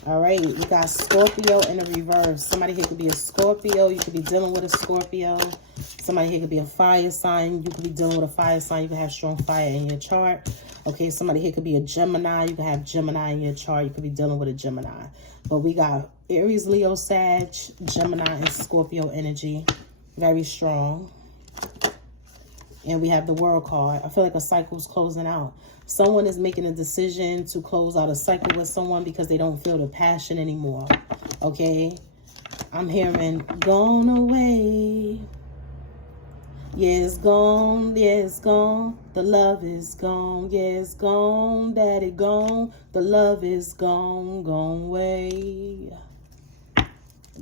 All right, we got Scorpio in the reverse. Somebody here could be a Scorpio. You could be dealing with a Scorpio. Somebody here could be a fire sign. You could be dealing with a fire sign. You could have strong fire in your chart. Okay, somebody here could be a Gemini. You could have Gemini in your chart. You could be dealing with a Gemini. But we got Aries, Leo, Sag, Gemini, and Scorpio energy. Very strong. And we have the World card. I feel like a cycle is closing out. Someone is making a decision to close out a cycle with someone because they don't feel the passion anymore. Okay? I'm hearing, gone away. Yeah, it's gone. Yeah, it's gone. The love is gone. Yeah, it's gone. Daddy gone. The love is gone. Gone away.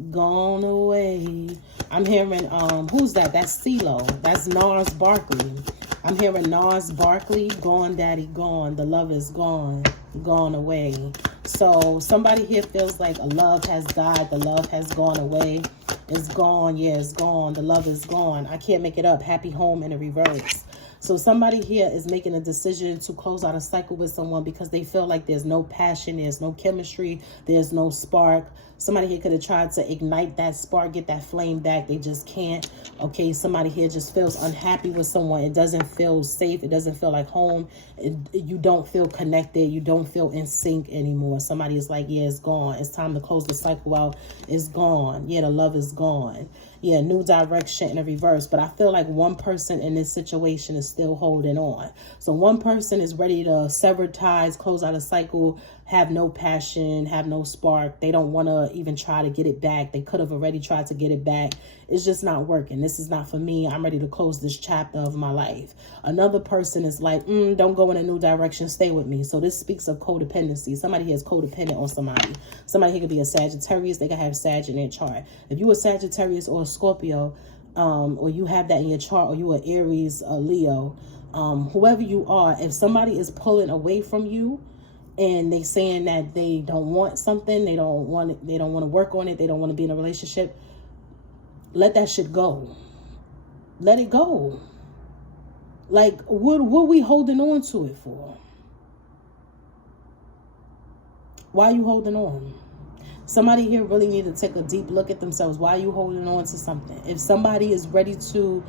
Gone away. I'm hearing, who's that? That's CeeLo. That's Nars Barkley. I'm hearing Nars Barkley, gone, daddy, gone. The love is gone, gone away. So somebody here feels like a love has died. The love has gone away. It's gone. Yeah, it's gone. The love is gone. I can't make it up. Happy home in the reverse. So somebody here is making a decision to close out a cycle with someone because they feel like there's no passion, there's no chemistry, there's no spark. Somebody here could have tried to ignite that spark, get that flame back. They just can't. Okay, somebody here just feels unhappy with someone. It doesn't feel safe. It doesn't feel like home. You don't feel connected. You don't feel in sync anymore. Somebody is like, yeah, it's gone. It's time to close the cycle out. It's gone. Yeah, the love is gone. Yeah, new direction in a reverse. But I feel like one person in this situation is still holding on. So one person is ready to sever ties, close out a cycle, have no passion, have no spark. They don't want to even try to get it back. They could have already tried to get it back. It's just not working. This is not for me. I'm ready to close this chapter of my life. Another person is like, don't go in a new direction. Stay with me. So this speaks of codependency. Somebody here is codependent on somebody. Somebody here could be a Sagittarius. They could have Sag in their chart. If you a Sagittarius or a Scorpio, or you have that in your chart, or you are Aries, Leo, whoever you are, if somebody is pulling away from you, and they saying that they don't want something, they don't want it, they don't want to work on it, they don't want to be in a relationship, let that shit go. Let it go. Like, what are we holding on to it for? Why are you holding on? Somebody here really need to take a deep look at themselves. Why are you holding on to something? If somebody is ready to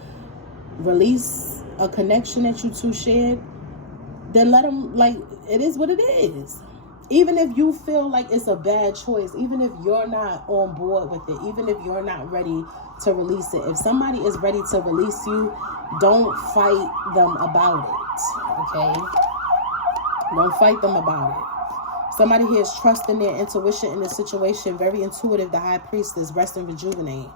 release a connection that you two shared, then let them, like, it is what it is. Even if you feel like it's a bad choice, even if you're not on board with it, even if you're not ready to release it, if somebody is ready to release you, don't fight them about it, okay? Don't fight them about it. Somebody here is trusting their intuition in the situation, very intuitive, the High Priestess, rest and rejuvenate,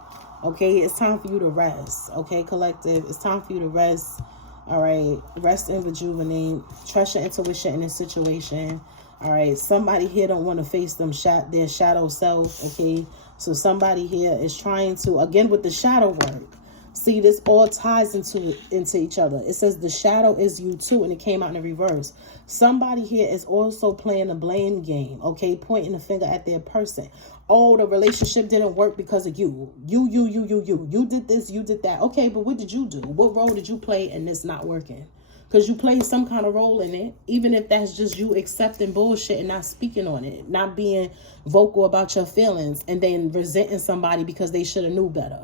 okay? It's time for you to rest, okay, collective? It's time for you to rest. All right, rest and rejuvenate. Trust your intuition in this situation. All right, somebody here don't want to face their shadow self. Okay, so somebody here is trying to, again with the shadow work. See, this all ties into each other. It says the shadow is you too, and it came out in the reverse. Somebody here is also playing the blame game. Okay, pointing the finger at their person. Oh, the relationship didn't work because of you. You did this, you did that. Okay, but what did you do? What role did you play in this not working? Because you played some kind of role in it, even if that's just you accepting bullshit and not speaking on it, not being vocal about your feelings, and then resenting somebody because they should have knew better.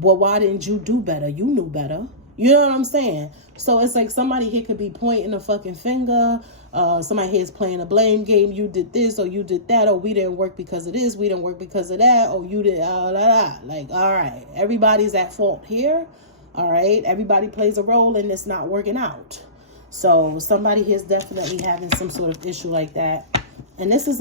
Well, why didn't you do better? You knew better. You know what I'm saying? So it's like somebody here could be pointing a fucking finger. Somebody here is playing a blame game. You did this or you did that. Or we didn't work because of this. We didn't work because of that. Or you did like, all right. Everybody's at fault here. All right. Everybody plays a role and it's not working out. So somebody here is definitely having some sort of issue like that. And this is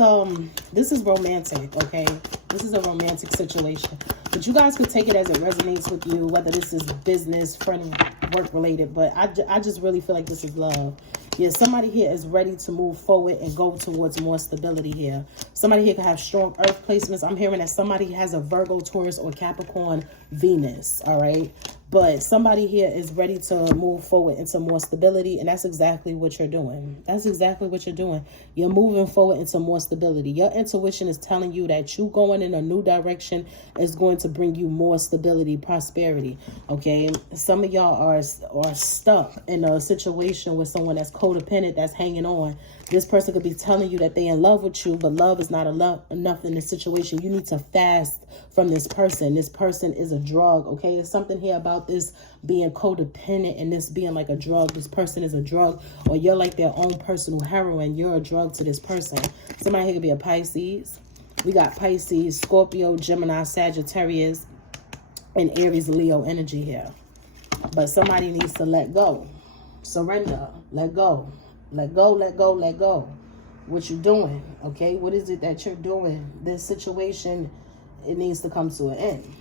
romantic, okay? This is a romantic situation. But you guys could take it as it resonates with you, whether this is business, friend, work related. But I just really feel like this is love. Yeah, somebody here is ready to move forward and go towards more stability here. Somebody here can have strong earth placements. I'm hearing that somebody has a Virgo, Taurus, or Capricorn, Venus, all right? But somebody here is ready to move forward into more stability, and that's exactly what you're doing. That's exactly what you're doing. You're moving forward into more stability. Your intuition is telling you that you going in a new direction is going to bring you more stability, prosperity, okay? Some of y'all are stuck in a situation with someone that's codependent, that's hanging on. This person could be telling you that they're in love with you, but love is not enough in this situation. You need to fast from this person. This person is a drug, okay? There's something here about this being codependent and this being like a drug. This person is a drug, or you're like their own personal heroine. You're a drug to this person. Somebody here could be a Pisces. We got Pisces, Scorpio, Gemini, Sagittarius, and Aries, Leo energy here. But somebody needs to let go. Surrender. Let go. Let go, let go, let go. What you doing, okay? What is it that you're doing? This situation, it needs to come to an end.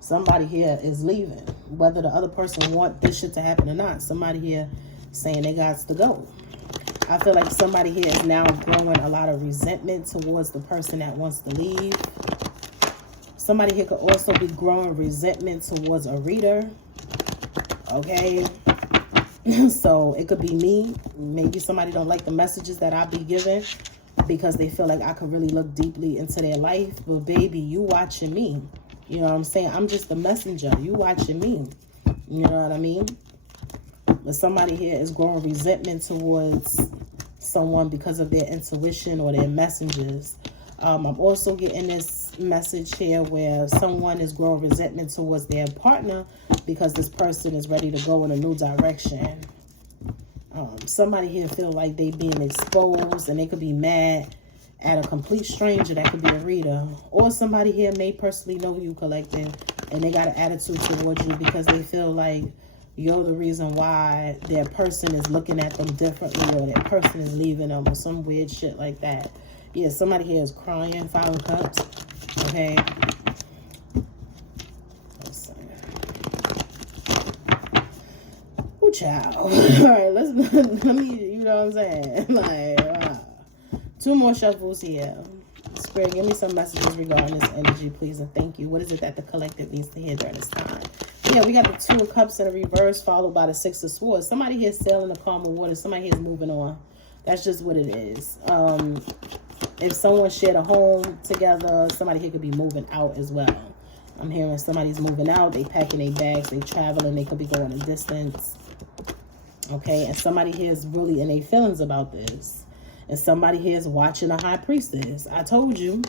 Somebody here is leaving. Whether the other person want this shit to happen or not, somebody here saying they got to go. I feel like somebody here is now growing a lot of resentment towards the person that wants to leave. Somebody here could also be growing resentment towards a reader, okay? So it could be me. Maybe somebody don't like the messages that I be giving because they feel like I could really look deeply into their life. But baby, you watching me. You know what I'm saying? I'm just the messenger. You watching me. You know what I mean? But somebody here is growing resentment towards someone because of their intuition or their messages. I'm also getting this message here where someone is growing resentment towards their partner because this person is ready to go in a new direction. Somebody here feel like they being exposed, and they could be mad at a complete stranger. That could be a reader, or somebody here may personally know you, collective, and they got an attitude towards you because they feel like you're the reason why their person is looking at them differently, or their person is leaving them, or some weird shit like that. Yeah, somebody here is crying. 5 of Cups. Okay. Ooh, child. All right, let me, you know what I'm saying? Like, 2 more shuffles here. Spirit, give me some messages regarding this energy, please, and thank you. What is it that the collective needs to hear during this time? Yeah, we got the 2 of Cups in a reverse, followed by the 6 of Swords. Somebody here is sailing the calm of water. Somebody here is moving on. That's just what it is. If someone shared a home together, somebody here could be moving out as well. I'm hearing somebody's moving out. They packing their bags. They traveling. They could be going a distance. Okay, and somebody here is really in their feelings about this. And somebody here is watching a high priestess. I told you.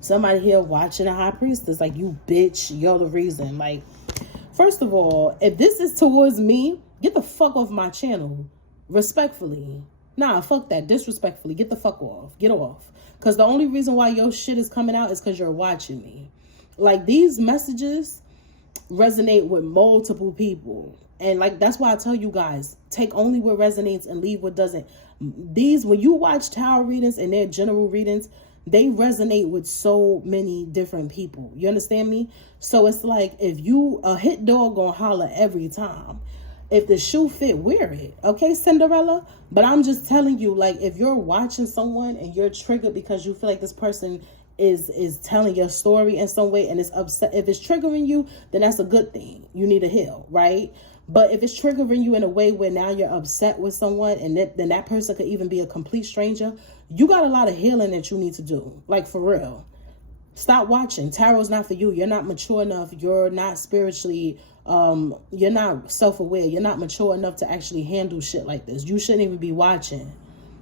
Somebody here watching a high priestess. Like, you bitch, you're the reason. Like, first of all, if this is towards me, get the fuck off my channel. Respectfully. Nah, fuck that. Disrespectfully. Get the fuck off. Get off. Because the only reason why your shit is coming out is because you're watching me. Like, these messages resonate with multiple people. And, like, that's why I tell you guys, take only what resonates and leave what doesn't. These, when you watch tarot readings and their general readings, they resonate with so many different people. You understand me? So it's like, if you, a hit dog gonna holler every time. If the shoe fit, wear it. Okay, Cinderella? But I'm just telling you, like, if you're watching someone and you're triggered because you feel like this person is telling your story in some way and it's upset, if it's triggering you, then that's a good thing. You need to heal, right? But if it's triggering you in a way where now you're upset with someone, and then that person could even be a complete stranger, you got a lot of healing that you need to do. Like, for real. Stop watching. Tarot's not for you. You're not mature enough. You're not spiritually, you're not self-aware. You're not mature enough to actually handle shit like this. You shouldn't even be watching.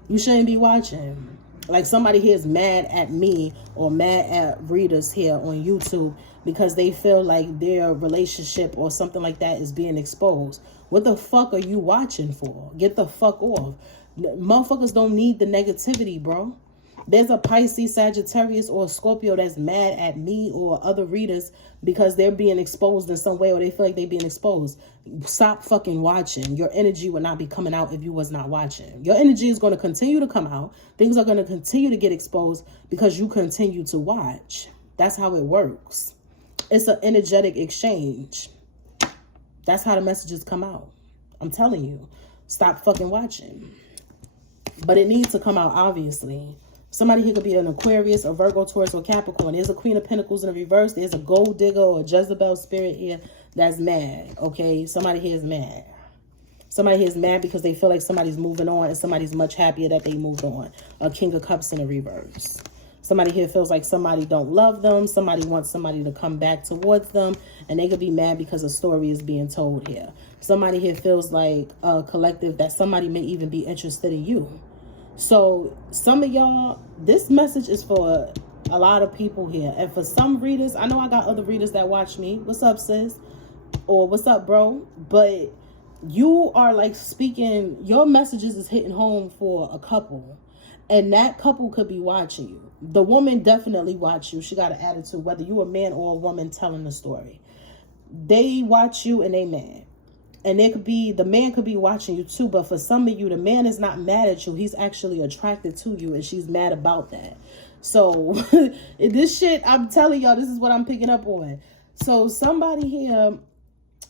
You shouldn't be watching. Like, somebody here is mad at me or mad at readers here on YouTube because they feel like their relationship or something like that is being exposed. What the fuck are you watching for? Get the fuck off. Motherfuckers don't need the negativity, bro. There's a Pisces, Sagittarius, or a Scorpio that's mad at me or other readers because they're being exposed in some way, or they feel like they're being exposed. Stop fucking watching. Your energy would not be coming out if you was not watching. Your energy is going to continue to come out. Things are going to continue to get exposed because you continue to watch. That's how it works. It's an energetic exchange. That's how the messages come out. I'm telling you. Stop fucking watching. But it needs to come out, obviously. Somebody here could be an Aquarius, a Virgo, Taurus, or Capricorn. There's a Queen of Pentacles in the reverse. There's a gold digger or a Jezebel spirit here that's mad, okay? Somebody here is mad. Somebody here is mad because they feel like somebody's moving on and somebody's much happier that they moved on. A King of Cups in the reverse. Somebody here feels like somebody don't love them. Somebody wants somebody to come back towards them. And they could be mad because a story is being told here. Somebody here feels like a collective that somebody may even be interested in you. So some of y'all, this message is for a lot of people here. And for some readers, I know I got other readers that watch me. What's up, sis? Or what's up, bro? But you are like speaking, your messages is hitting home for a couple. And that couple could be watching you. The woman definitely watch you. She got an attitude, whether you a man or a woman telling the story. They watch you and they mad. And it could be, the man could be watching you too, but for some of you, the man is not mad at you. He's actually attracted to you, and she's mad about that. So this shit, I'm telling y'all, this is what I'm picking up on. So somebody here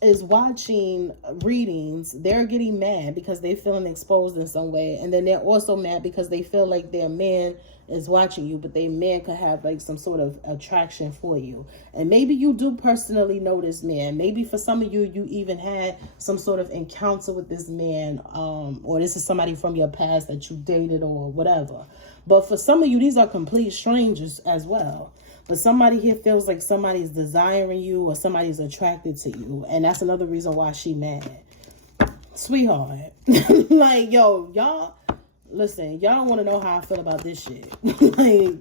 is watching readings. They're getting mad because they're feeling exposed in some way. And then they're also mad because they feel like their man is watching you, but their man could have like some sort of attraction for you. And maybe you do personally know this man. Maybe for some of you, you even had some sort of encounter with this man, or this is somebody from your past that you dated or whatever. But for some of you, these are complete strangers as well. But somebody here feels like somebody's desiring you or somebody's attracted to you. And that's another reason why she mad. Sweetheart. Like, yo, y'all, Listen, y'all don't want to know how I feel about this shit. Like,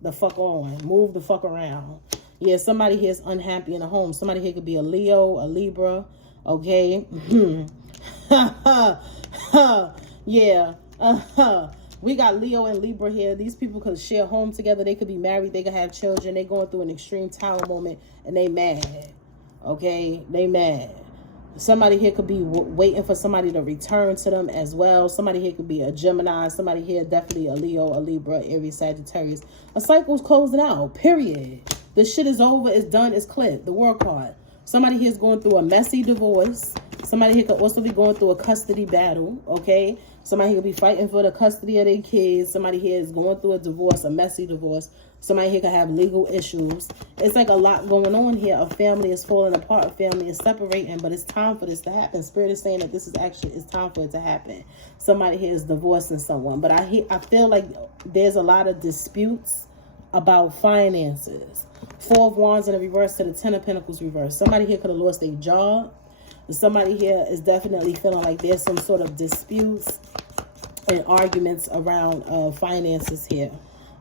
the fuck on. Move the fuck around. Yeah, somebody here is unhappy in the home. Somebody here could be a Leo, a Libra. Okay? Yeah. We got Leo and Libra here. These people could share home together. They could be married. They could have children. They going through an extreme tower moment and they mad. Okay? They mad. Somebody here could be waiting for somebody to return to them as well. Somebody here could be a Gemini. Somebody here definitely a Leo, a Libra, Aries, Sagittarius. A cycle's closing out, period. The shit is over, it's done, it's clipped. The World card. Somebody here is going through a messy divorce. Somebody here could also be going through a custody battle, okay? Somebody here could be fighting for the custody of their kids. Somebody here is going through a divorce, a messy divorce. Somebody here could have legal issues. It's like a lot going on here. A family is falling apart. A family is separating, but it's time for this to happen. Spirit is saying that this is actually, it's time for it to happen. Somebody here is divorcing someone. But I feel like there's a lot of disputes about finances. Four of Wands in the reverse to the Ten of Pentacles reverse. Somebody here could have lost their job. Somebody here is definitely feeling like there's some sort of disputes and arguments around finances here.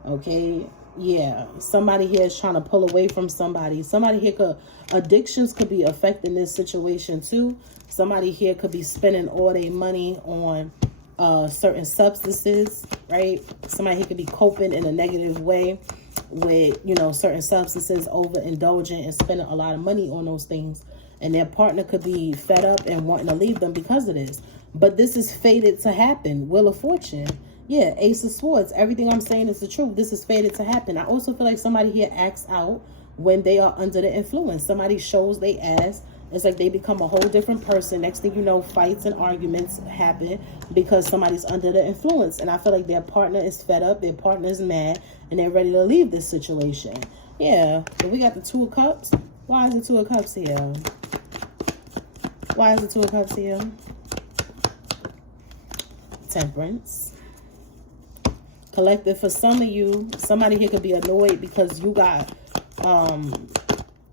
Okay? Yeah. Somebody here is trying to pull away from somebody. Somebody here could, addictions could be affecting this situation too. Somebody here could be spending all their money on certain substances, right? Somebody here could be coping in a negative way with, you know, certain substances, overindulging and spending a lot of money on those things. And their partner could be fed up and wanting to leave them because of this. But this is fated to happen. Wheel of Fortune. Yeah, Ace of Swords. Everything I'm saying is the truth. This is fated to happen. I also feel like somebody here acts out when they are under the influence. Somebody shows they ass. It's like they become a whole different person. Next thing you know, fights and arguments happen because somebody's under the influence. And I feel like their partner is fed up. Their partner is mad. And they're ready to leave this situation. Yeah. But we got the Two of Cups. Why is the Two of Cups here? Why is the Two of Cups here? Temperance. Collective. For some of you, somebody here could be annoyed because you got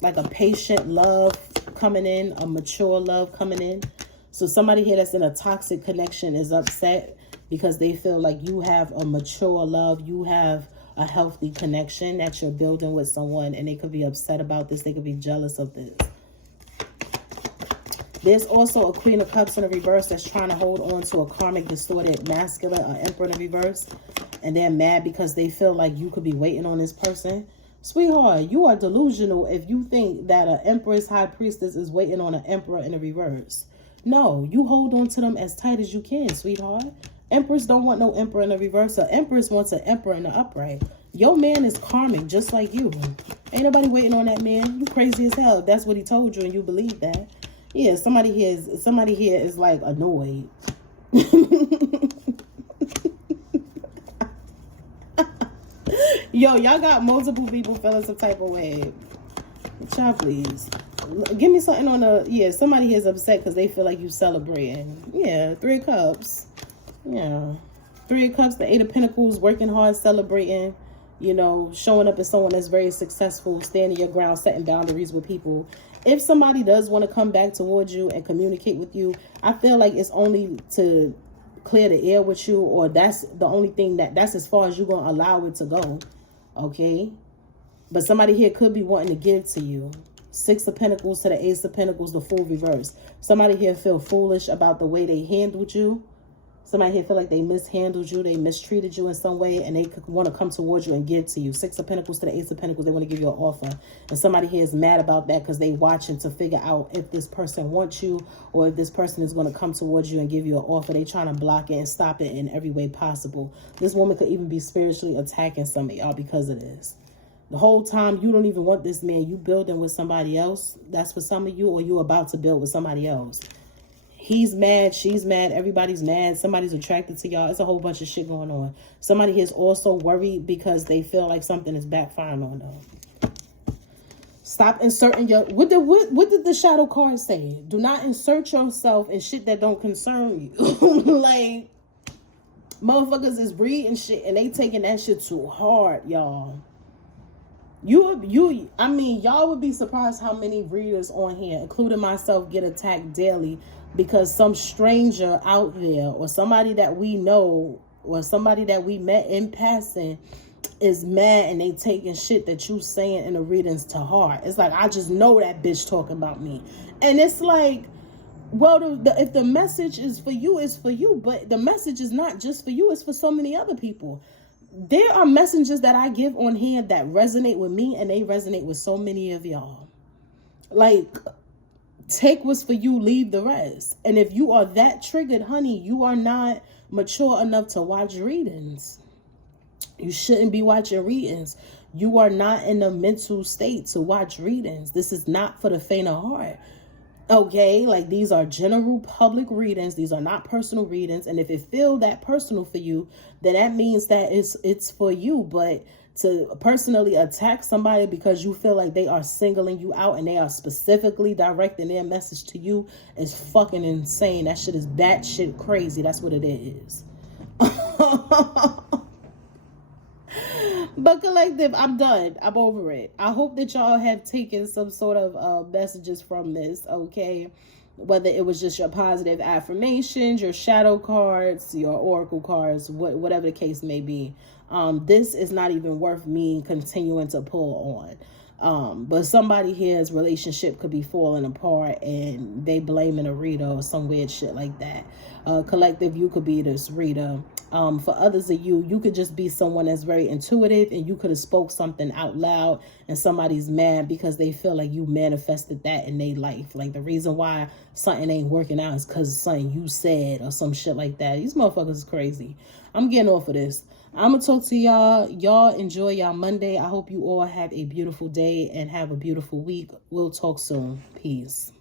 like a patient love coming in, a mature love coming in. So somebody here that's in a toxic connection is upset because they feel like you have a mature love, you have a healthy connection that you're building with someone, and they could be upset about this. They could be jealous of this. There's also a Queen of Cups in the reverse that's trying to hold on to a karmic distorted masculine, an Emperor in the reverse. And they're mad because they feel like you could be waiting on this person. Sweetheart, you are delusional if you think that an Empress High Priestess is waiting on an Emperor in the reverse. No, you hold on to them as tight as you can, sweetheart. Empress don't want no Emperor in the reverse. An Empress wants an Emperor in the upright. Your man is karmic just like you. Ain't nobody waiting on that man. You crazy as hell. That's what he told you and you believe that. Yeah, somebody here is like annoyed. Yo, y'all got multiple people feeling some type of way. Child, please. Give me something on the... Yeah, somebody here is upset because they feel like you celebrating. Yeah, Three of Cups. Yeah. Three of Cups, the Eight of Pentacles, working hard, celebrating. You know, showing up as someone that's very successful, standing your ground, setting boundaries with people. If somebody does want to come back towards you and communicate with you, I feel like it's only to clear the air with you, or that's the only thing that's as far as you're going to allow it to go. Okay? But somebody here could be wanting to give to you. Six of Pentacles to the Ace of Pentacles, the Fool reverse. Somebody here feel foolish about the way they handled you. Somebody here feel like they mishandled you, they mistreated you in some way, and they could want to come towards you and give to you. Six of Pentacles to the Ace of Pentacles, they want to give you an offer. And somebody here is mad about that because they watching to figure out if this person wants you or if this person is going to come towards you and give you an offer. They trying to block it and stop it in every way possible. This woman could even be spiritually attacking some of y'all because of this. The whole time you don't even want this man. You building with somebody else. That's for some of you, or you about to build with somebody else. He's mad, she's mad, everybody's mad, somebody's attracted to y'all. It's a whole bunch of shit going on. Somebody is also worried because they feel like something is backfiring on them. Stop inserting your... What did the shadow card say? Do not insert yourself in shit that don't concern you. Like, motherfuckers is reading shit and they taking that shit too hard, y'all. I mean, y'all would be surprised how many readers on here, including myself, get attacked daily because some stranger out there or somebody that we know or somebody that we met in passing is mad and they taking shit that you saying in the readings to heart. It's like, I just know that bitch talking about me. And it's like, well, if the message is for you, it's for you. But the message is not just for you. It's for so many other people. There are messages that I give on here that resonate with me, and they resonate with so many of y'all. Like, take what's for you, leave the rest. And if you are that triggered, honey, you are not mature enough to watch readings. You shouldn't be watching readings. You are not in a mental state to watch readings. This is not for the faint of heart. Okay, like, these are general public readings. These are not personal readings. And if it feel that personal for you, then that means that it's for you. But to personally attack somebody because you feel like they are singling you out and they are specifically directing their message to you is fucking insane. That shit is batshit crazy. That's what it is. But collective, I'm done. I'm over it. I hope that y'all have taken some sort of messages from this, okay? Whether it was just your positive affirmations, your shadow cards, your oracle cards, whatever the case may be. This is not even worth me continuing to pull on. But somebody here's relationship could be falling apart and they blaming a reader or some weird shit like that. Collective, you could be this reader. For others of you, you could just be someone that's very intuitive and you could have spoke something out loud and somebody's mad because they feel like you manifested that in their life. Like, the reason why something ain't working out is because of something you said or some shit like that. These motherfuckers is crazy. I'm getting off of this. I'm going to talk to y'all. Y'all enjoy y'all Monday. I hope you all have a beautiful day and have a beautiful week. We'll talk soon. Peace.